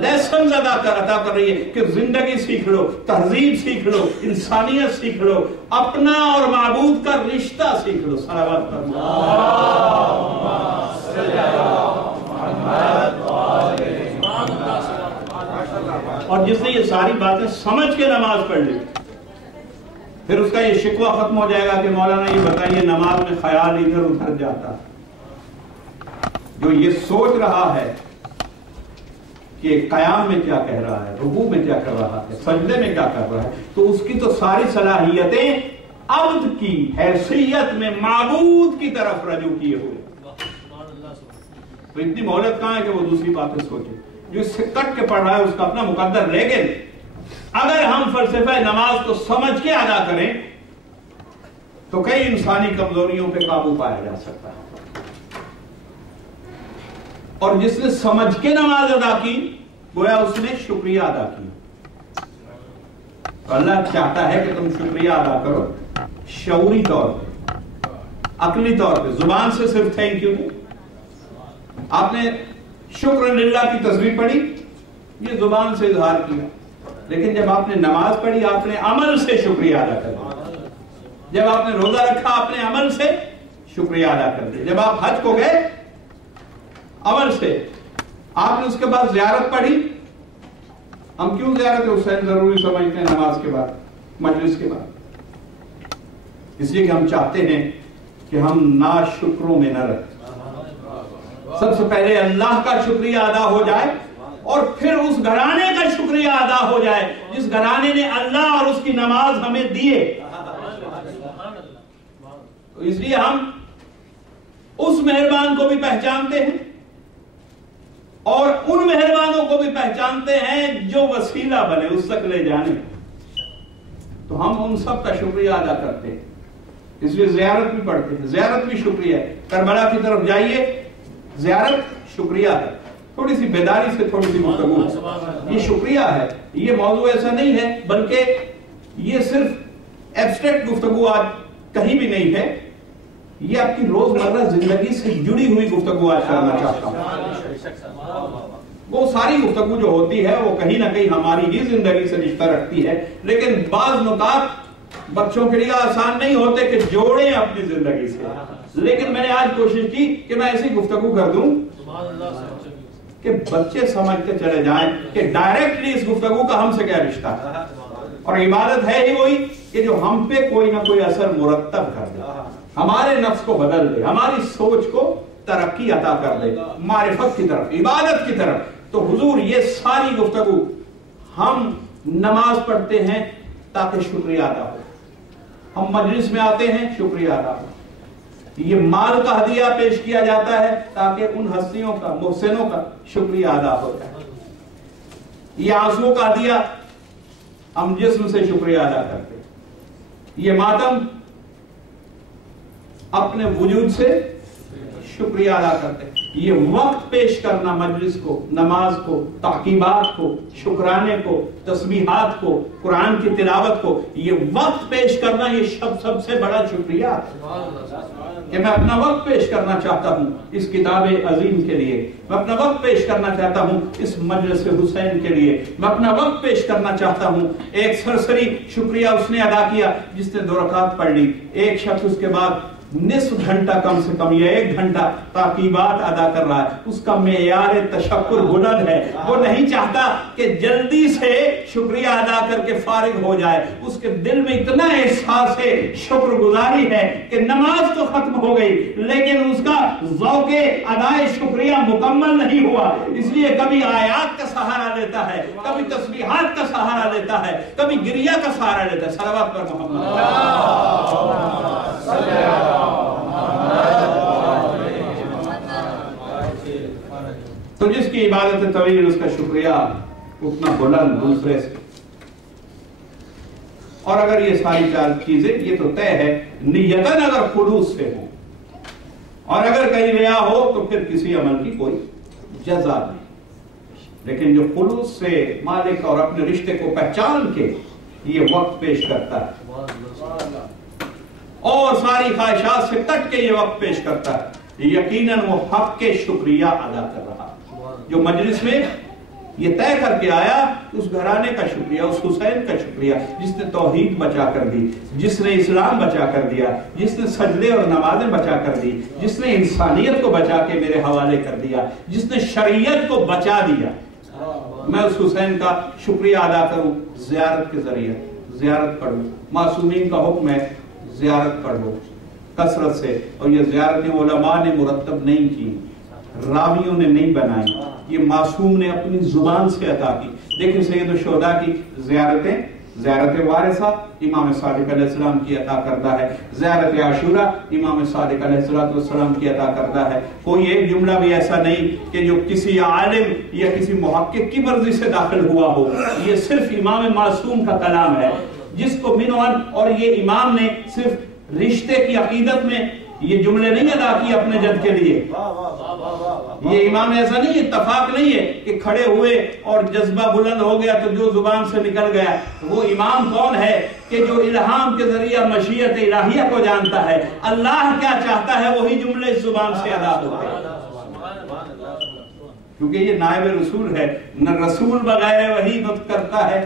لیسنز عطا کر رہی ہے کہ زندگی سیکھ لو, تہذیب سیکھ لو, انسانیت سیکھ لو, اپنا اور معبود کا رشتہ سیکھ لو. صلوات کرو. اور جس نے یہ ساری باتیں سمجھ کے نماز پڑھ لی, پھر اس کا یہ شکوہ ختم ہو جائے گا کہ مولانا یہ بتائیے نماز میں خیال ادھر ادھر جاتا. جو یہ سوچ رہا ہے کہ قیام میں کیا کہہ رہا ہے, رکوع میں کیا کر رہا ہے, سجدے میں کیا کر رہا ہے, تو اس کی تو ساری صلاحیتیں عبد کی حیثیت میں معبود کی طرف رجوع کیے ہوئے. تو اتنی مہلت کہاں ہے کہ وہ دوسری باتیں سوچے. جو اس سے کٹ کے پڑھ رہا ہے اس کا اپنا مقدر. لیکن اگر ہم فلسفہ نماز کو سمجھ کے ادا کریں تو کئی انسانی کمزوریوں پہ قابو پایا جا سکتا ہے. اور جس نے سمجھ کے نماز ادا کی گویا اس نے شکریہ ادا کیا. اللہ چاہتا ہے کہ تم شکریہ ادا کرو شعوری طور پہ, عقلی طور پہ. زبان سے صرف تھینک یو نہیں. آپ نے شکر للہ کی تصویر پڑھی, یہ زبان سے اظہار کیا, لیکن جب آپ نے نماز پڑھی آپ نے عمل سے شکریہ ادا کر دیا. جب آپ نے روزہ رکھا آپ نے عمل سے شکریہ ادا کر دیا. جب آپ حج کو گئے عمل سے, آپ نے اس کے بعد زیارت پڑھی. ہم کیوں زیارت حسین ضروری سمجھتے ہیں نماز کے بعد, مجلس کے بعد؟ اس لیے کہ ہم چاہتے ہیں کہ ہم ناشکروں میں نہ رہیں. سب سے پہلے اللہ کا شکریہ ادا ہو جائے اور پھر اس گھرانے کا شکریہ ادا ہو جائے جس گھرانے نے اللہ اور اس کی نماز ہمیں دیے. تو اس لیے ہم اس مہربان کو بھی پہچانتے ہیں اور ان مہربانوں کو بھی پہچانتے ہیں جو وسیلہ بنے اس تک لے جانے. تو ہم ان سب کا شکریہ ادا کرتے ہیں, اس لیے زیارت بھی پڑھتے ہیں. زیارت بھی شکریہ ہے. کربلا کی طرف جائیے, زیارت شکریہ ہے. تھوڑی سی بیداری سے تھوڑی سی گفتگو, یہ شکریہ ہے. یہ موضوع ایسا نہیں ہے بلکہ یہ صرف ایبسٹریکٹ گفتگو آج کہیں بھی نہیں ہے. یہ آپ کی روزمرہ زندگی سے جڑی ہوئی گفتگو آج کرنا چاہتا ہوں. وہ ساری گفتگو جو ہوتی ہے وہ کہیں نہ کہیں ہماری ہی زندگی سے رشتہ رکھتی ہے, لیکن بعض نکات بچوں کے لیے آسان نہیں ہوتے کہ جوڑیں اپنی زندگی سے. لیکن میں نے آج کوشش کی کہ میں ایسی گفتگو کر دوں کہ بچے سمجھتے چلے جائیں کہ ڈائریکٹلی اس گفتگو کا ہم سے کیا رشتہ ہے. اور عبادت ہے ہی وہی کہ جو ہم پہ کوئی نہ کوئی اثر مرتب کر دے, ہمارے نفس کو بدل دے, ہماری سوچ کو ترقی عطا کر دے معرفت کی طرف, عبادت کی طرف. تو حضور یہ ساری گفتگو ہم نماز پڑھتے ہیں تاکہ شکریہ ادا ہو, ہم مجلس میں آتے ہیں شکریہ ادا ہو, یہ مال کا ہدیہ پیش کیا جاتا ہے تاکہ ان ہستیوں کا, محسنوں کا شکریہ ادا ہو جائے. یہ آنسوؤں کا ہدیہ ہم جسم سے شکریہ ادا کرتے ہیں. یہ ماتم اپنے وجود سے شکریہ ادا کرتے ہیں. یہ وقت پیش کرنا مجلس کو، نماز کو، تعقیبات کو، شکرانے کو، تسبیحات کو، قرآن کی تلاوت کو، یہ وقت پیش کرنا یہ سب سے بڑا شکریہ ہے کہ میں اپنا وقت پیش کرنا چاہتا ہوں اس کتاب عظیم کے لیے، میں اپنا وقت پیش کرنا چاہتا ہوں اس مجلس حسین کے لیے، میں اپنا وقت پیش کرنا چاہتا ہوں۔ ایک سرسری شکریہ اس نے ادا کیا جس نے 2 رکعت پڑھ لی، ایک شخص اس کے بعد نصف گھنٹہ کم سے کم یا 1 گھنٹہ تعقیبات ادا کر رہا ہے، اس کا معیار تشکر بلند ہے، وہ نہیں چاہتا کہ جلدی سے شکریہ ادا کر کے فارغ ہو جائے، اس کے دل میں اتنا احساس ہے، شکر گزاری ہے کہ نماز تو ختم ہو گئی لیکن اس کا ذوق ادائے شکریہ مکمل نہیں ہوا، اس لیے کبھی آیات کا سہارا لیتا ہے، کبھی تسبیحات کا سہارا لیتا ہے، کبھی گریہ کا سہارا لیتا ہے۔ صلوات پر محمد۔ تو جس کی عبادت طویل اس کا شکریہ اتنا بلند دوسرے سے، اور اگر یہ ساری 4 چیزیں یہ تو طے ہے نیتاً اگر خلوص سے ہو، اور اگر کہیں ریا ہو تو پھر کسی عمل کی کوئی جزا نہیں، لیکن جو خلوص سے مالک اور اپنے رشتے کو پہچان کے یہ وقت پیش کرتا ہے اور ساری خواہشات سے کٹ کے یہ وقت پیش کرتا ہے، یقیناً وہ حق کے شکریہ ادا کر رہا، جو مجلس میں یہ طے کر کے آیا اس گھرانے کا شکریہ، اس حسین کا شکریہ جس نے توحید بچا کر دی، جس نے اسلام بچا کر دیا، جس نے سجدے اور نمازیں بچا کر دی، جس نے انسانیت کو بچا کے میرے حوالے کر دیا، جس نے شریعت کو بچا دیا۔ میں اس حسین کا شکریہ ادا کروں زیارت کے ذریعے، زیارت پڑھوں، معصومین کا حکم ہے زیارت پڑھو کثرت سے، اور یہ زیارتیں علماء نے مرتب نہیں کی، راویوں نے نہیں بنائی، یہ معصوم نے اپنی زبان سے عطا کی۔ دیکھیں سید الشہداء کی زیارتیں، زیارت وارثہ امام صادق علیہ السلام کی عطا کردہ ہے، زیارت عاشورہ امام صادق علیہ السلام کی عطا کردہ ہے۔ کوئی ایک جملہ بھی ایسا نہیں کہ جو کسی عالم یا کسی محقق کی مرضی سے داخل ہوا ہو، یہ صرف امام معصوم کا کلام ہے جس کو منوان، اور یہ امام نے صرف رشتے کی عقیدت میں یہ جملے نہیں ادا کیے اپنے جد کے لیے، یہ امام ایسا نہیں، اتفاق نہیں ہے کہ کھڑے ہوئے اور جذبہ بلند ہو گیا تو جو زبان سے نکل گیا۔ وہ امام کون ہے کہ جو الہام کے ذریعہ مشیت الہیہ کو جانتا ہے، اللہ کیا چاہتا ہے وہی جملے اس زبان سے ادا ہوتے ہیں، کیونکہ یہ نائب رسول ہے، نہ رسول بغیر وہی نطق کرتا ہے،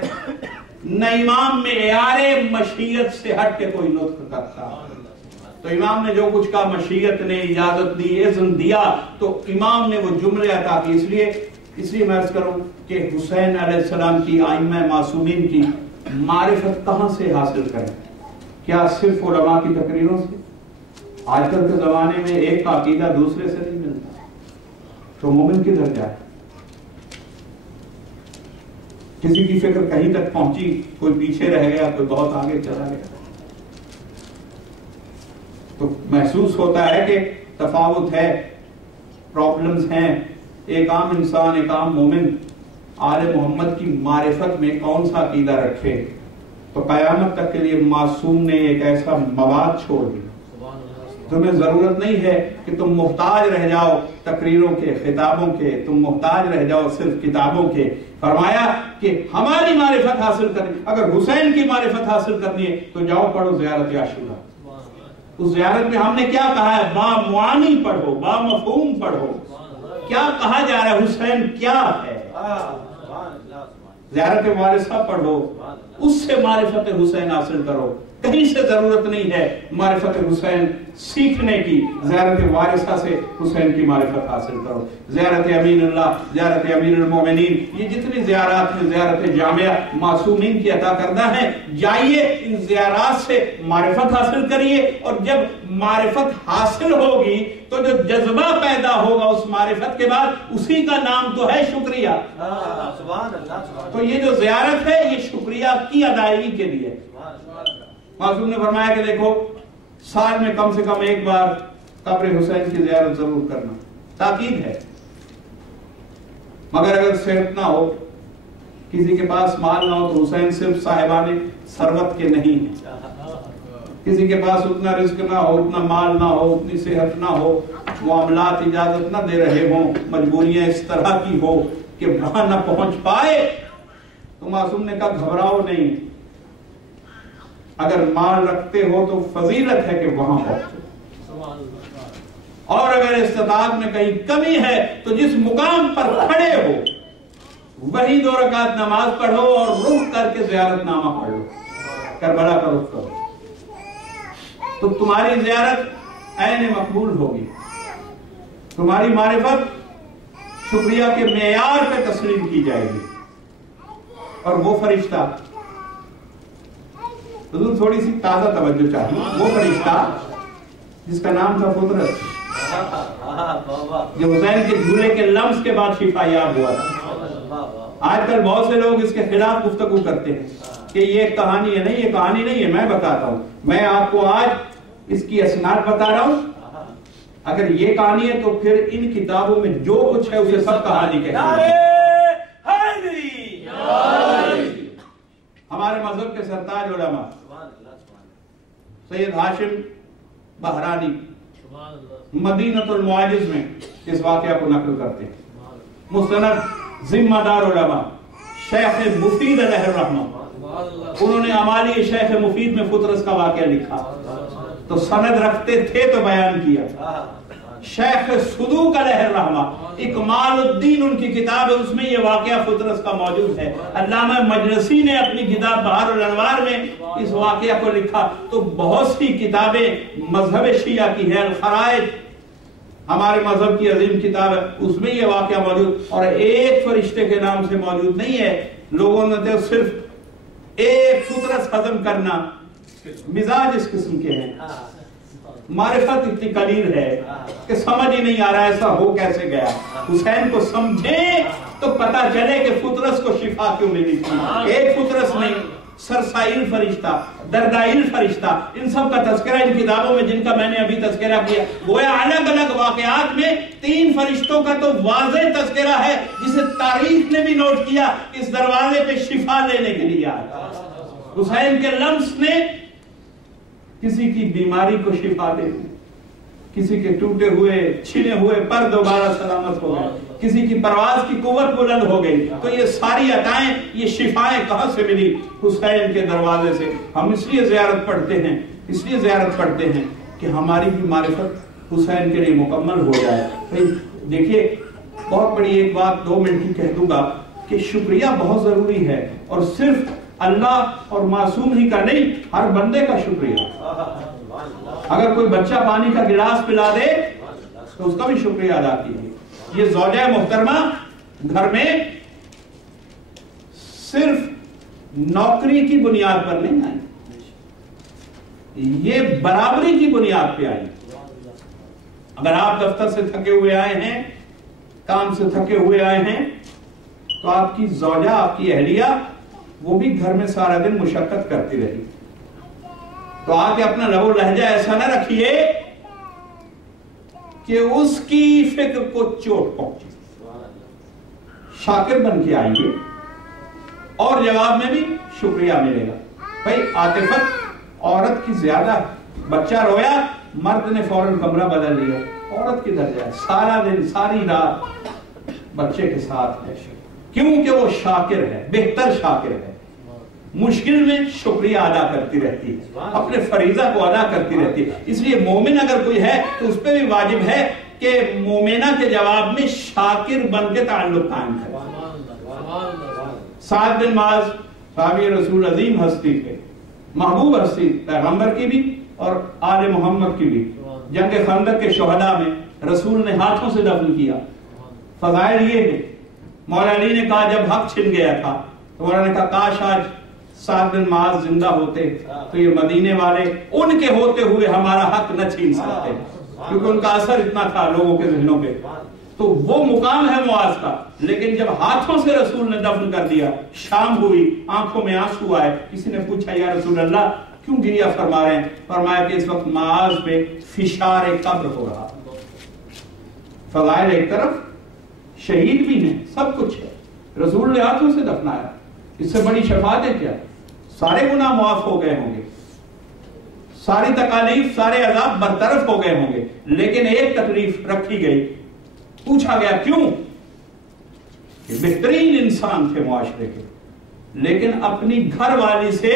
نہ امام میں معیار مشیت سے ہٹ کے کوئی نطق کرتا۔ تو امام نے جو کچھ کہا، مشیت نے اجازت دی، اذن دیا، تو امام نے وہ جملے عطا کی۔ اس لیے میں عرض کروں کہ حسین علیہ السلام کی ائمہ معصومین کی معرفت کہاں سے حاصل کریں؟ کیا صرف علماء کی تقریروں سے؟ آج کل کے زمانے میں ایک کا عقیدہ دوسرے سے نہیں ملتا، تو مومن کدھر جائے؟ کسی کی فکر کہیں تک پہنچی، کوئی پیچھے رہ گیا، کوئی بہت آگے چلا گیا، تو محسوس ہوتا ہے کہ تفاوت ہے، پرابلمز ہیں۔ ایک عام انسان، ایک عام مومن آل محمد کی معرفت میں کون سا عقیدہ رکھے، تو قیامت تک کے لیے معصوم نے ایک ایسا مواد چھوڑ دیا۔ تمہیں ضرورت نہیں ہے کہ تم محتاج رہ جاؤ تقریروں کے، خطابوں کے، تم محتاج رہ جاؤ صرف کتابوں کے۔ فرمایا کہ ہماری معرفت حاصل کرنی، اگر حسین کی معرفت حاصل کرنی ہے تو جاؤ پڑھو زیارت عاشورہ۔ اس زیارت میں ہم نے کیا کہا ہے؟ با معانی پڑھو، با مفہوم پڑھو، کیا کہا جا رہا ہے، حسین کیا ہے۔ زیارت وارثہ پڑھو، اس سے معرفت حسین حاصل کرو، کہیں سے ضرورت نہیں ہے معرفت حسین سیکھنے کی، زیارت وارثہ سے حسین کی معرفت حاصل کرو۔ زیارت امین اللہ، زیارت امیر المومنین، یہ جتنی زیارات ہیں، زیارت جامعہ معصومین کی عطا کردہ ہیں، جائیے ان زیارات سے معرفت حاصل کریے، اور جب معرفت حاصل ہوگی تو جو جذبہ پیدا ہوگا اس معرفت کے بعد، اسی کا نام تو ہے شکریہ۔ تو یہ جو زیارت ہے یہ شکریہ کی ادائیگی کے لیے۔ معصوم نے فرمایا کہ دیکھو، سال میں کم سے کم ایک بار قبر حسین کی زیارت ضرور کرنا، تاکید ہے۔ مگر اگر صحت نہ ہو، کسی کے پاس مال نہ ہو، تو حسین صرف صاحبان ثروت کے نہیں ہیں۔ کسی کے پاس اتنا رزق نہ ہو، اتنا مال نہ ہو، اتنی صحت نہ ہو، معاملات اجازت نہ دے رہے ہوں، مجبوریاں اس طرح کی ہو کہ وہاں نہ پہنچ پائے، تو معصوم نے کہا گھبراؤ نہیں، اگر مال رکھتے ہو تو فضیلت ہے کہ وہاں پہنچو، اور اگر استطاعت میں کہیں کمی ہے تو جس مقام پر کھڑے ہو وہی 2 رکعت نماز پڑھو اور رخ کر کے زیارت نامہ پڑھ لو، کربلا کا رخ کرو، تو تمہاری زیارت عین مقبول ہوگی، تمہاری معرفت شکریہ کے معیار پہ تسلیم کی جائے گی۔ اور وہ فرشتہ، حضور تھوڑی سی تازہ توجہ چاہیے، وہ فرشتہ جس کا نام تھا فطرت، جو حسین کے جھولے کے لمس کے بعد شفا یاب ہوا تھا۔ آج کل بہت سے لوگ اس کے خلاف گفتگو کرتے ہیں کہ یہ کہانی ہے، نہیں یہ کہانی نہیں ہے، میں بتاتا ہوں، میں آپ کو آج اس کی اسناد بتا رہا ہوں، اگر یہ کہانی ہے تو پھر ان کتابوں میں جو کچھ ہے اسے سب کہانی کہتے ہیں۔ ہمارے مذہب کے سرتاج علماء سید ہاشم بہرانی مدینۃ المعاجز میں اس واقعہ کو نقل کرتے ہیں۔ مستند ذمہ دار علماء شیخ مفید علیہ الرحمہ، انہوں نے امالی شیخ مفید میں فطرس کا واقعہ لکھا، تو سند رکھتے تھے تو بیان کیا۔ شیخ صدوق علیہ الرحمہ اکمال الدین ان کی کتاب ہے، اس میں یہ واقعہ فطرس کا موجود ہے۔ علامہ مجلسی نے اپنی کتاب بہار الانوار میں اس واقعہ کو لکھا۔ تو بہت سی کتابیں مذہب شیعہ کی ہے، الخرائط ہمارے مذہب کی عظیم کتاب ہے، اس میں یہ واقعہ موجود، اور ایک فرشتے کے نام سے موجود نہیں ہے۔ لوگوں نے تو صرف ایک فطرس ہضم کرنا، مزاج اس قسم کے ہیں، معرفت اتنی قلیل ہے کہ سمجھ ہی نہیں آ رہا ایسا ہو کیسے گیا۔ حسین کو سمجھیں تو پتا چلے کہ فطرس کو شفا کیوں ملی تھی۔ ایک فطرس نہیں، سرسائل فرشتہ، دردائل فرشتہ، ان سب کا تذکرہ ان کتابوں میں جن کا میں نے ابھی تذکرہ کیا، گویا الگ الگ واقعات میں 3 فرشتوں کا تو واضح تذکرہ ہے جسے تاریخ نے بھی نوٹ کیا، اس دروازے پہ شفا لینے کے لیے آیا۔ حسین کے لمس نے کسی کی بیماری کو شفا دے دی، کسی کے ٹوٹے ہوئے چھنے ہوئے پر دوبارہ سلامت ہو گئے، کسی کی پرواز کی قوت بلند ہو گئی۔ تو یہ ساری عطائیں، یہ شفائیں کہاں سے ملی؟ حسین کے دروازے سے۔ ہم اس لیے زیارت پڑھتے ہیں کہ ہماری بھی معرفت حسین کے لیے مکمل ہو جائے۔ دیکھیے بہت بڑی ایک بات 2 منٹ کی کہہ دوں گا کہ شکریہ بہت ضروری ہے، اور صرف اللہ اور معصوم ہی کا نہیں، ہر بندے کا شکریہ۔ اگر کوئی بچہ پانی کا گلاس پلا دے تو اس کا بھی شکریہ ادا کیجیے۔ یہ زوجہ محترمہ گھر میں صرف نوکری کی بنیاد پر نہیں آئی، یہ برابری کی بنیاد پہ آئی۔ اگر آپ دفتر سے تھکے ہوئے آئے ہیں، کام سے تھکے ہوئے آئے ہیں، تو آپ کی زوجہ، آپ کی اہلیہ، وہ بھی گھر میں سارا دن مشقت کرتی رہی، تو آ کے اپنا لب و لہجہ ایسا نہ رکھیے کہ اس کی فکر کو چوٹ پہنچے۔ شاکر بن کے آئیے اور جواب میں بھی شکریہ ملے گا۔ بھائی عاطفت عورت کی زیادہ، بچہ رویا، مرد نے فوراً کمرہ بدل لیا، عورت کی درجہ ہے سارا دن ساری رات بچے کے ساتھ ہے، کیونکہ وہ شاکر ہے، بہتر شاکر ہے، مشکل میں شکریہ ادا کرتی رہتی ہے، اپنے فریضہ کو ادا کرتی رہتی ہے۔ اس لیے مومن اگر کوئی ہے تو اس پہ بھی واجب ہے کہ مومنہ کے جواب میں شاکر بن کے تعلق قائم کرے۔ سعد بن معاذ صحابی رسول عظیم ہستی تھے، محبوب ہستی، پیغمبر کی بھی اور آل محمد کی بھی۔ جنگ خندق کے شہداء میں رسول نے ہاتھوں سے دفن کیا۔ فضائل یہ ہے، مولا علی نے کہا جب حق چھن گیا تھا تو مولا نے کہا کاش آج سعد بن معاذ زندہ ہوتے تو یہ مدینے والے ان کے ہوتے ہوئے ہمارا حق نہ چھین سکتے، کیونکہ ان کا اثر اتنا تھا لوگوں کے ذہنوں پہ۔ تو وہ مقام ہے معاذ کا، لیکن جب ہاتھوں سے رسول نے دفن کر دیا، شام ہوئی، آنکھوں میں آنسو آئے، کسی نے پوچھا یا رسول اللہ کیوں گریہ فرما رہے ہیں؟ فرمایا کہ اس وقت معاذ پہ فشار قبر ہو رہا۔ فضائل ایک طرف، شہید بھی ہیں، سب کچھ ہے، رسول نے ہاتھوں سے دفنایا، اس سے بڑی شفاعت ہے کیا؟ سارے گناہ معاف ہو گئے ہوں گے، ساری تکالیف سارے عذاب برطرف ہو گئے ہوں گے، لیکن ایک تکلیف رکھی گئی، پوچھا گیا کیوں؟ کہ بہترین انسان تھے معاشرے کے، لیکن اپنی گھر والی سے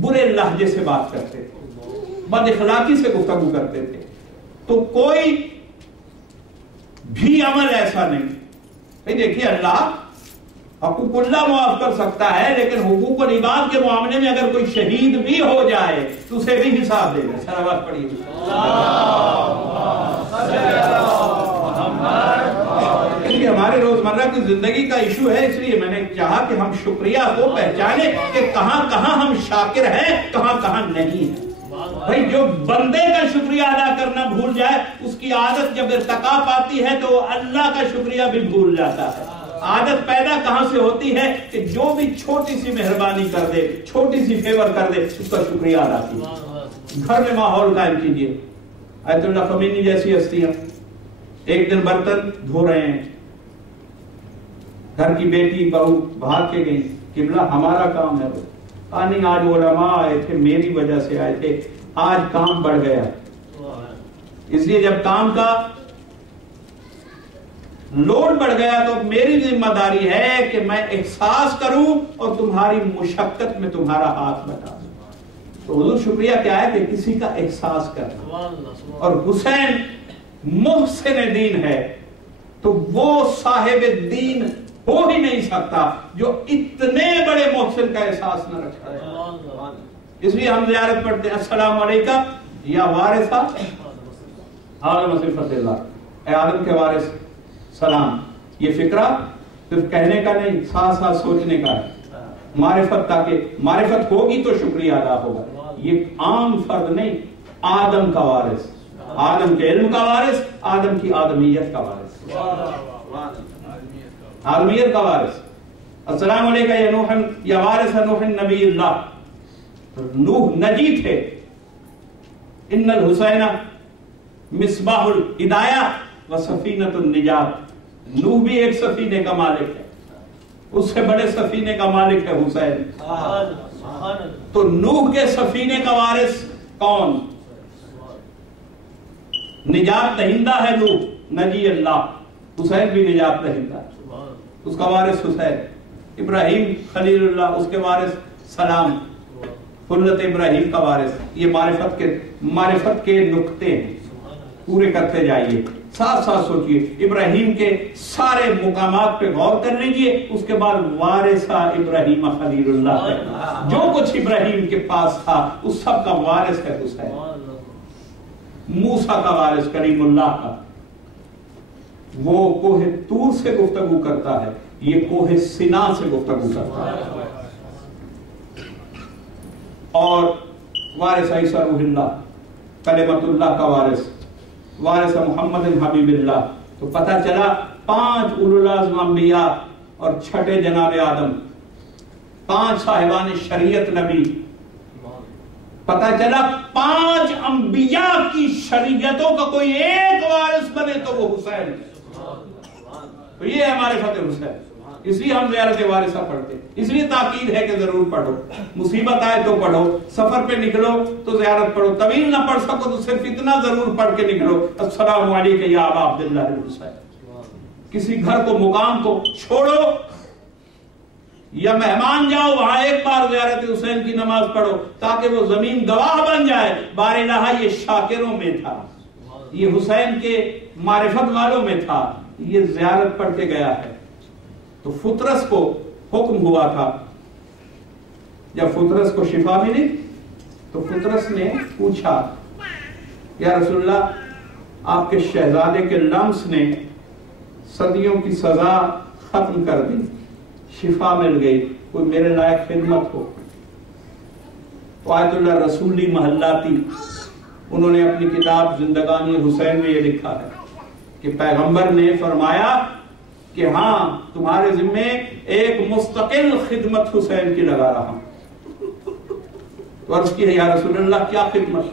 برے لہجے سے بات کرتے تھے، بد اخلاقی سے گفتگو کرتے تھے۔ تو کوئی بھی عمل ایسا نہیں، دیکھیے اللہ حقوق اللہ معاف کر سکتا ہے، لیکن حقوق العباد کے معاملے میں اگر کوئی شہید بھی ہو جائے تو اسے بھی حساب دے گا۔ صلوات پڑھیے۔ ہمارے روزمرہ کی زندگی کا ایشو ہے، اس لیے میں نے چاہا کہ ہم شکریہ کو پہچانے کہ کہاں کہاں ہم شاکر ہیں، کہاں کہاں نہیں ہیں۔ بھائی جو بندے کا شکریہ ادا کرنا بھول جائے، اس کی عادت جب ارتقا پاتی ہے تو اللہ کا شکریہ بھی بھول جاتا ہے۔ عادت پیدا کہاں سے ہوتی ہے کہ جو بھی چھوٹی سی مہربانی کر دے، چھوٹی سی فیور کر دے، اس کا شکریہ ادا کیجیے۔ گھر میں ماحول قائم کیجیے۔ آیت اللہ خمینی جیسی ہستیاں ایک دن برتن دھو رہے ہیں، گھر کی بیٹی بہو بھاگ کے گئی، قبلہ ہمارا کام ہے، نہیں آج علماء آئے تھے، میری وجہ سے آئے تھے، آج کام بڑھ گیا۔ اس لیے جب کام کا لوڈ بڑھ گیا تو میری ذمہ داری ہے کہ میں احساس کروں اور تمہاری مشقت میں تمہارا ہاتھ بتا دوں۔ تو حضور شکریہ کیا ہے کہ کسی کا احساس کرنا۔ اور حسین محسن دین ہے، تو وہ صاحب دین ہو ہی نہیں سکتا جو اتنے بڑے محسن کا احساس نہ رکھتا ہے۔ اس لیے ہم زیارت پڑھتے ہیں، السلام علیکم یا وارثہ آدم صفت اللہ، اے آدم کے وارث سلام۔ یہ فکرہ صرف کہنے کا نہیں، ساتھ ساتھ سوچنے کا ہے۔ معرفت، تاکہ معرفت ہوگی تو شکریہ ادا ہوگا۔ یہ عام فرد نہیں، آدم کا وارث، آدم کے علم کا وارث، آدم کی آدمیت کا وارث، آدمیت کا وارث۔ السلام علیکم یا نوح یا وارث نوح نبی اللہ۔ نوح نجی تھے۔ ان الحسین مصباح الہدایہ و سفینۃ النجات۔ نوح بھی ایک سفینے کا مالک ہے، اس سے بڑے سفینے کا مالک ہے حسین۔ تو نوح کے سفینے کا وارث کون؟ نجات دہندہ ہے نوح، نجی اللہ۔ حسین بھی نجات دہندہ ہے، اس کا وارث حسین۔ ابراہیم خلیل اللہ، اس کے وارث سلام، خلت ابراہیم کا وارث۔ یہ معرفت کے نقطے ہیں، پورے کرتے جائیے، ساتھ ساتھ سوچئے۔ ابراہیم کے سارے مقامات پہ غور کر لیجئے، اس کے بعد وارثہ ابراہیم خلیل اللہ ہے۔ جو کچھ ابراہیم کے پاس تھا اس سب کا وارث ہے حسین۔ موسیٰ کا وارث کریم اللہ کا، وہ کوہ طور سے گفتگو کرتا ہے، یہ کوہ سنا سے گفتگو کرتا ہے۔ اور وارث عیسیٰ روح اللہ، کلمت اللہ کا وارث، وارث محمد حبیب اللہ۔ تو پتہ چلا 5 اولو العزم انبیاء اور 6 جناب آدم، 5 صاحبان شریعت نبی۔ پتہ چلا 5 انبیاء کی شریعتوں کا کوئی ایک وارث بنے تو وہ حسین ہے۔ تو یہ ہے ہمارے فتح حسین۔ اس لیے ہم زیارت وارثہ پڑھتے ہیں، اس لیے تاکید ہے کہ ضرور پڑھو، مصیبت آئے تو پڑھو، سفر پہ نکلو تو زیارت پڑھو، طویل نہ پڑھ سکو تو صرف اتنا ضرور پڑھ کے نکلو، السلام علیکم یا ابا عبداللہ الحسین۔ کسی گھر کو مقام کو چھوڑو یا مہمان جاؤ، وہاں ایک بار زیارت حسین کی نماز پڑھو تاکہ وہ زمین گواہ بن جائے، بار الہ یہ شاکروں میں تھا، یہ حسین کے معرفت والوں میں تھا، یہ زیارت پڑھتے گیا ہے۔ تو فطرس کو حکم ہوا تھا، جب فطرس کو شفا ملی تو فطرس نے پوچھا، یا رسول اللہ آپ کے شہزادے کے لمس نے صدیوں کی سزا ختم کر دی، شفا مل گئی، کوئی میرے لائق خدمت ہو۔ تو آیت اللہ رسولی محلاتی، انہوں نے اپنی کتاب زندگانی حسین میں یہ لکھا ہے کہ پیغمبر نے فرمایا کہ ہاں تمہارے ذمے ایک مستقل خدمت حسین کی لگا رہا ہوں۔ تو عرض کی ہے یا رسول اللہ کیا خدمت؟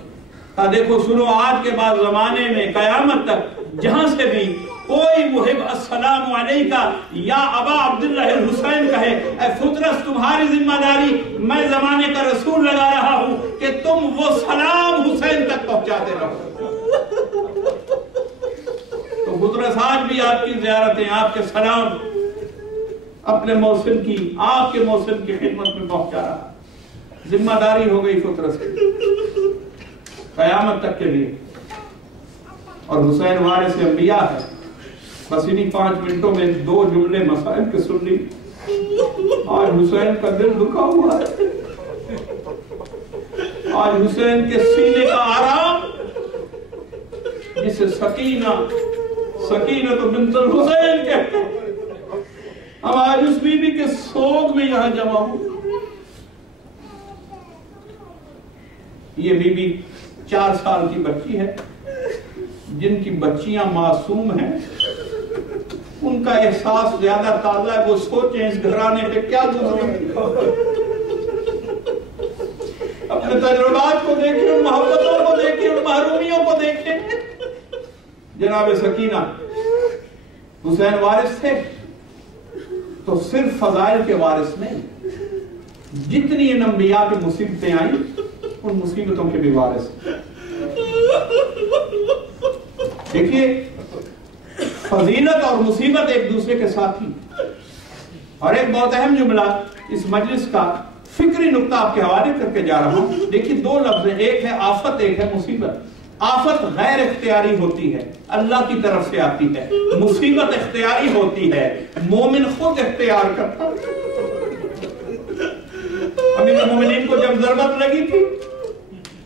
کہا دیکھو سنو، آج کے بعد زمانے میں قیامت تک جہاں سے بھی کوئی محب السلام علیکہ یا ابا عبداللہ الحسین کہے، اے فطرس تمہاری ذمہ داری، میں زمانے کا رسول لگا رہا ہوں کہ تم وہ سلام حسین تک پہنچاتے رہو۔ تو فطرس آج بھی آپ کی زیارتیں، آپ کے سلام اپنے محسن کی، آپ کے محسن کی خدمت میں پہنچا رہا۔ ذمہ داری ہو گئی فطرس کی قیامت تک کے لیے، اور حسین وارث انبیاء ہے۔ بس انہی 5 منٹوں میں 2 جملے مسائل کے سن لی۔ آج حسین کا دل دکھا ہوا ہے، آج حسین کے سینے کا آرام جسے سکینہ تو بنت الحسین کہتے ہیں، ہم آج اس بیوی کے سوگ میں یہاں جمع ہوں۔ یہ بیوی 4 سال کی بچی ہے، جن کی بچیاں معصوم ہیں، ان کا احساس زیادہ تازہ ہے۔ وہ سوچیں اس گھرانے پہ کیا گزری، اپنے تجربات کو دیکھیں، ان محبتوں کو دیکھیں، ان محرومیوں کو دیکھیں۔ جناب سکینہ حسین وارث تھے تو صرف فضائل کے وارث نہیں، جتنی ان انبیاء کی مصیبتیں آئیں ان مصیبتوں کے بھی وارث ہیں۔ دیکھیے فضیلت اور مصیبت ایک دوسرے کے ساتھی، اور ایک بہت اہم جملہ اس مجلس کا فکری نقطہ آپ کے حوالے کر کے جا رہا ہوں۔ دیکھیے 2 لفظ ہیں، ایک ہے آفت، ایک ہے مصیبت۔ آفت غیر اختیاری ہوتی ہے، اللہ کی طرف سے آتی ہے۔ مصیبت اختیاری ہوتی ہے، مومن خود اختیار کرتا ہے۔ امیر المومنین کو جب ضربت لگی تھی،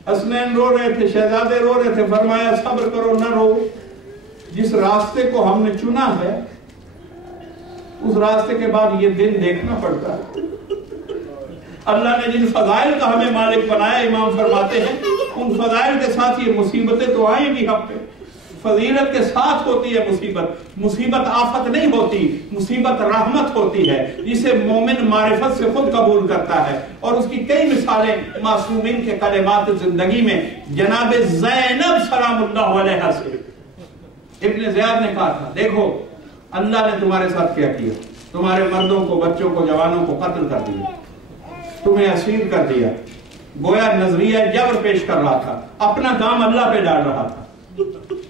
حسنین رو رہے تھے، شہزادے رو رہے تھے، فرمایا صبر کرو، نہ رو، جس راستے کو ہم نے چنا ہے اس راستے کے بعد یہ دن دیکھنا پڑتا ہے۔ اللہ نے جن فضائل کا ہمیں مالک بنایا، امام فرماتے ہیں ان فضائل کے ساتھ یہ مصیبتیں تو آئیں گی ہم پہ۔ فضیلت کے ساتھ ہوتی ہے مصیبت، مصیبت آفت نہیں ہوتی، مصیبت رحمت ہوتی ہے، جسے مومن معرفت سے خود قبول کرتا ہے۔ اور اس کی کئی مثالیں معصومین کے کلمات زندگی میں جناب زینب سلام اللہ علیہا سے ابن زیاد نے کہا تھا، دیکھو اللہ نے تمہارے ساتھ کیا کیا، تمہارے مردوں کو، بچوں کو، جوانوں کو قتل کر دیا، تمہیں اسیر کر دیا، گویا نظریہ جبر پیش کر رہا تھا، اپنا کام اللہ پہ ڈال رہا تھا۔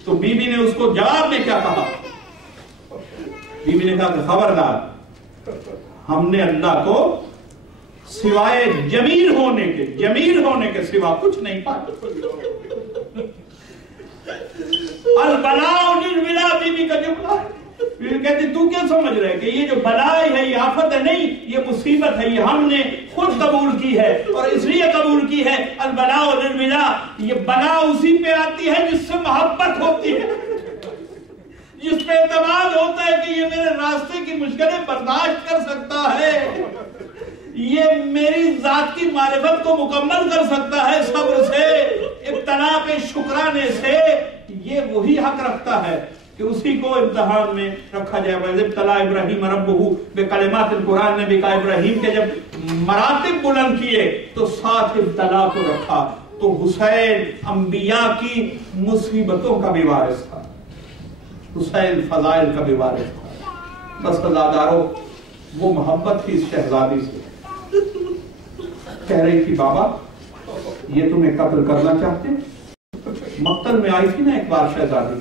تو بی بی نے اس کو جواب میں کیا کہا؟ بی بی نے کہا کہ خبردار، ہم نے اللہ کو سوائے جمیل ہونے کے سوا کچھ نہیں پایا۔ البلاء للولا بی بی کا جملہ ہے۔ بی بی کہتی تو کیا سمجھ رہے کہ یہ جو بلائی ہے، یہ آفت ہے؟ نہیں، یہ مصیبت ہے، یہ ہم نے خود قبول کی ہے، اور اس لیے قبول کی ہے۔ البلاء للولا، یہ بلا اسی پہ آتی ہے جس سے محبت ہوتی ہے، جس پہ اعتماد ہوتا ہے کہ یہ میرے راستے کی مشکلیں برداشت کر سکتا ہے، یہ میری ذات کی معرفت کو مکمل کر سکتا ہے صبر سے، ابتلا کے شکرانے سے۔ یہ وہی حق رکھتا ہے کہ اسی کو امتحان میں رکھا جائے۔ وَإِذِ ابْتَلَىٰ إِبْرَاهِيمَ رَبُّهُ بِكَلِمَاتٍ، قرآن نے بھی کہا ابراہیم کے جب مراتب بلند کیے تو ساتھ ابتلا کو رکھا۔ تو حسین انبیاء کی مصیبتوں کا بھی وارث تھا، حسین فضائل کا بھی وارث تھا۔ بس عزادارو، وہ محبت تھی اس شہزادی سے، کہہ رہی تھی بابا یہ تمہیں قتل کرنا چاہتے؟ مقتل میں آئی تھی نا ایک بار شہزادی،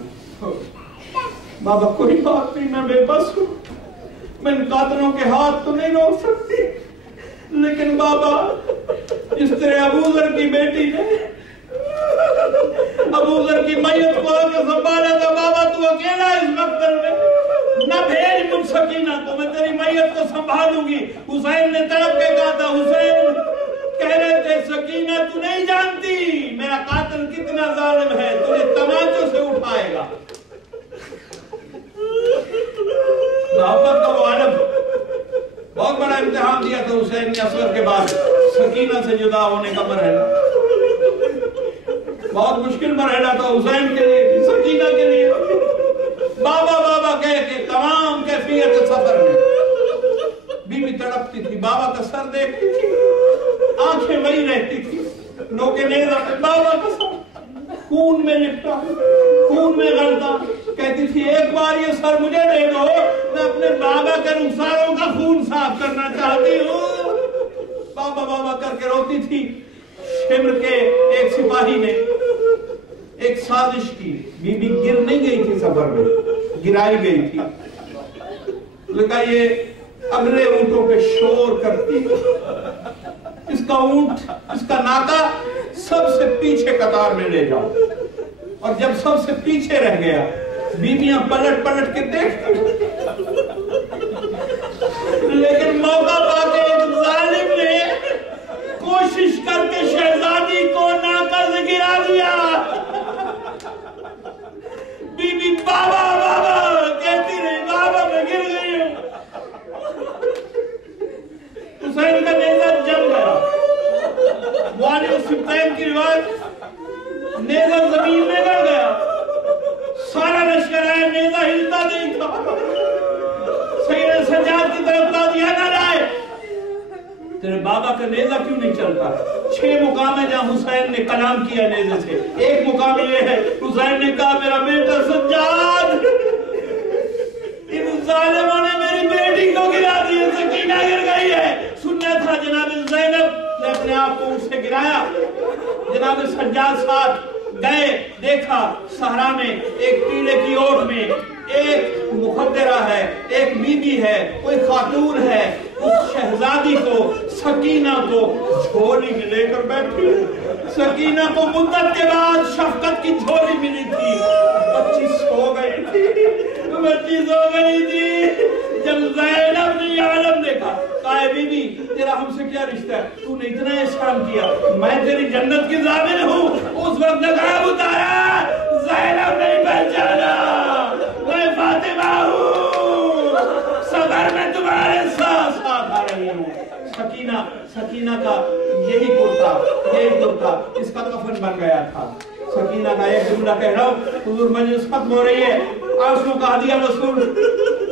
بابا کوئی بات نہیں، میں بے بس ہوں، میں ان قاتلوں کے ہاتھ تو نہیں روک سکتی، لیکن بابا جس طرح ابو ذر کی بیٹی نے ابو ذر کی میت کو آگے سنبھالا تھا، بابا تو اکیلا اس مقتل میں، نہ بھیج مجھ سکینہ کو، میں تیری میت کو سنبھالوں گی۔ حسین نے تڑپ کے کہا تھا، حسین کہہ رہے تھے سکینہ تو نہیں جانتی میرا قاتل کتنا ظالم ہے، تجھے تماچوں سے اٹھائے گا۔ محبت کا وہ عالم بہت بڑا امتحان دیا تھا حسین نے اصغر کے بعد، سکینہ سے جدا ہونے کا مرحلہ، بہت مشکل مرحلہ تھا حسین کے لیے، سکینہ کے لیے۔ بابا بابا کہہ کے تمام کیفیت سفر میں بی بی تڑپتی تھی، بابا کا سر دیکھتی تھی، آنکھیں وہی رہتی تھی، نوکے نہیں رہتے، بابا کا سر خون میں لپٹا، خون میں غلطہ، کہتی تھی ایک بار یہ سر مجھے دے دو، میں اپنے بابا کے رخساروں کا خون صاف کرنا چاہتی ہوں۔ بابا بابا کر کے روتی تھی۔ شمر کے ایک سپاہی نے ایک سازش کی، بی بی گر نہیں گئی تھی سفر میں، گرائی گئی تھی۔ لگا یہ اگلے اونٹوں پہ شور کرتی، اس کا اونٹ، اس کا ناکا سب سے پیچھے قطار میں لے جاؤ۔ اور جب سب سے پیچھے رہ گیا، بیویاں پلٹ پلٹ کے دیکھتی، لیکن موقع پا کے ایک ظالم نے کوشش کر کے شہزادی کو ناکا سے گرا دیا۔ بی بی بابا بابا کہتی رہی، بابا میں گر گئی ہوں۔ حسین کا نیزہ جم گیا۔ والی السبتین کی روایت، نیزہ زمین میں گڑ گیا، سارا لشکر آیا، نیزہ ہلتا نہیں تھا۔ سید سجاد کی طرف کہا دیا نہ لائے، تیرے بابا کا نیزہ کیوں نہیں چلتا؟ 6 مقام ہے جہاں حسین نے کلام کیا نیزے سے، ایک مقام یہ ہے حسین نے کہا میرا بیٹا سجاد، ان ظالموں نے میری بیٹی کو گرا دیا، سکینہ گر گئی ہے۔ سننا تھا جناب زینب نے اپنے آپ کو اس سے گرایا۔ جناب سجاد ساتھ گئے، دیکھا صحرا میں ایک ٹیلے کی اوٹ میں ایک مخدرہ ہے، ایک بی بی ہے، کوئی خاتون ہے، اس شہزادی کو، سکینہ کو جھولی میں لے کر بیٹھی۔ سکینہ کو مدت کے بعد شفقت کی جھولی ملی تھی، بچی سو گئی تھی۔ جب زینب نے یہ عالم دیکھا، کہا اے بی بی تیرا ہم سے کیا رشتہ ہے، تو نے اتنا احسان کیا، میں تیری جنت کی ضامن ہوں۔ اس وقت نقاب اتارا، زینب نہیں پہچانا، میں فاطمہ ہوں، سفر میں تمہارے ساتھ آ رہی ہوں۔ سکینہ کا یہی کرتا اس کا کفن بن گیا تھا۔ سکینہ کا ایک جملہ کہہ رہا ہوں، حضور مجلس ختم ہو رہی ہے، آنسو کا ہدیہ وصول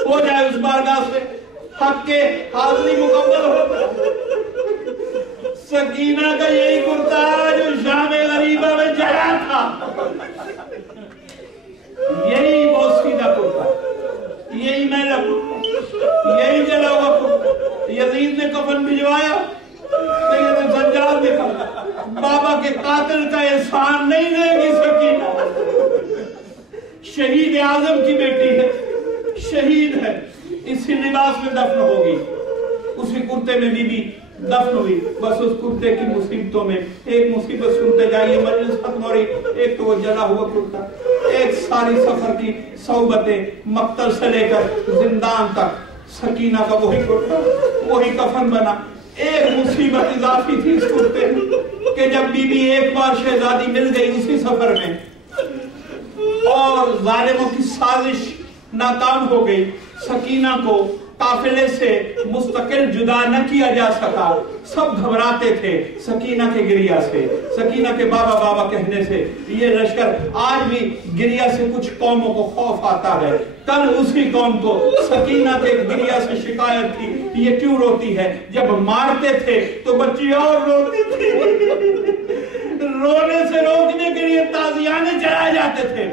ہو جائے اس بارگاہ سے، حق کے حاضری مکمل ہو۔ سکینہ کا یہی کرتا جو شام غریبہ میں جڑا تھا، یہی بہت سیدھا کرتا، یہی میلا، یہی جلا ہوا کرتا۔ یزید نے کفن بھجوایا، سید سجاد نے کہا بابا کے قاتل کا احسان نہیں لے گی سکینہ، شہید اعظم کی بیٹی ہے، شہید ہے، اسی لباس میں دفن ہوگی۔ اسی کرتے میں بی بی دفن ہوئی۔ بس اس کرتے کی مصیبتوں میں ایک مصیبت سنتے جائیے، مجلس ختم ہو رہی، ایک تو وہ جلا ہوا کرتا، ایک ساری سفر کی صحبتیں، مقتل سے لے کر زندان تک سکینہ کا وہی کرتا، وہی کفن بنا۔ ایک مصیبت اضافی تھی اس کرتے میں کہ جب بی بی ایک بار شہزادی مل گئی اسی سفر میں اور ظالموں کی سازش ناکام ہو گئی، سکینہ کو قافلے سے مستقل جدا نہ کیا جا سکا، سب گھبراتے تھے سکینہ کے گریہ سے، سکینہ کے بابا بابا کہنے سے۔ یہ لشکر آج بھی گریہ سے کچھ قوموں کو خوف آتا ہے، کل اسی قوم کو سکینہ کے گریہ سے شکایت تھی، یہ کیوں روتی ہے؟ جب مارتے تھے تو بچی اور روتی تھی، رونے سے روکنے کے لیے تازیانے چڑھائے جاتے تھے،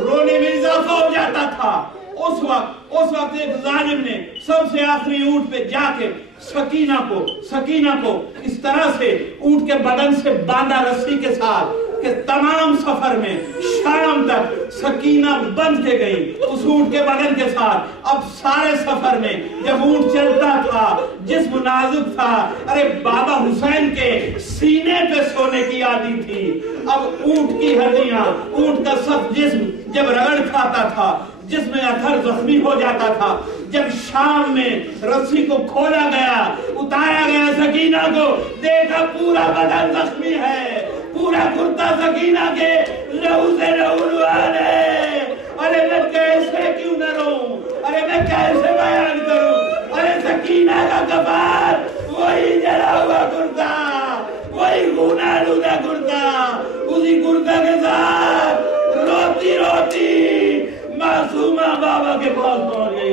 رونے میں اضافہ ہو جاتا تھا۔ اس وقت ایک ظالم نے سب سے آخری اونٹ پہ جا کے سکینہ کو اس طرح سے اونٹ کے بدن سے باندھا رسی کے ساتھ کہ تمام سفر میں شام تک سکینہ بندھ کے گئی اس اونٹ کے بدن کے ساتھ۔ اب سارے سفر میں جب اونٹ چلتا تھا، جسم نازک تھا، ارے بابا حسین کے سینے پہ سونے کی عادی تھی۔ اب اونٹ کی ہڈیاں، اونٹ کا سخت جسم جب رگڑ کھاتا تھا، جس میں اتھر زخمی ہو جاتا تھا، جب شام میں رسی کو کھولا گیا، اتارا گیا سکینہ کو، دیکھا پورا بدن زخمی ہے، پورا کرتا سکینہ کے لہو سے لہولوان ہے۔ ارے میں کیسے کیوں نہ رہوں، ارے میں کیسے بیان کروں، ارے سکینہ کا کفن وہی جلا ہوا کرتا، وہی خونہ آلودہ کرتا، اسی کرتا کے ساتھ روتی روتی معصومہ بابا کے پاس پہنچ گئی۔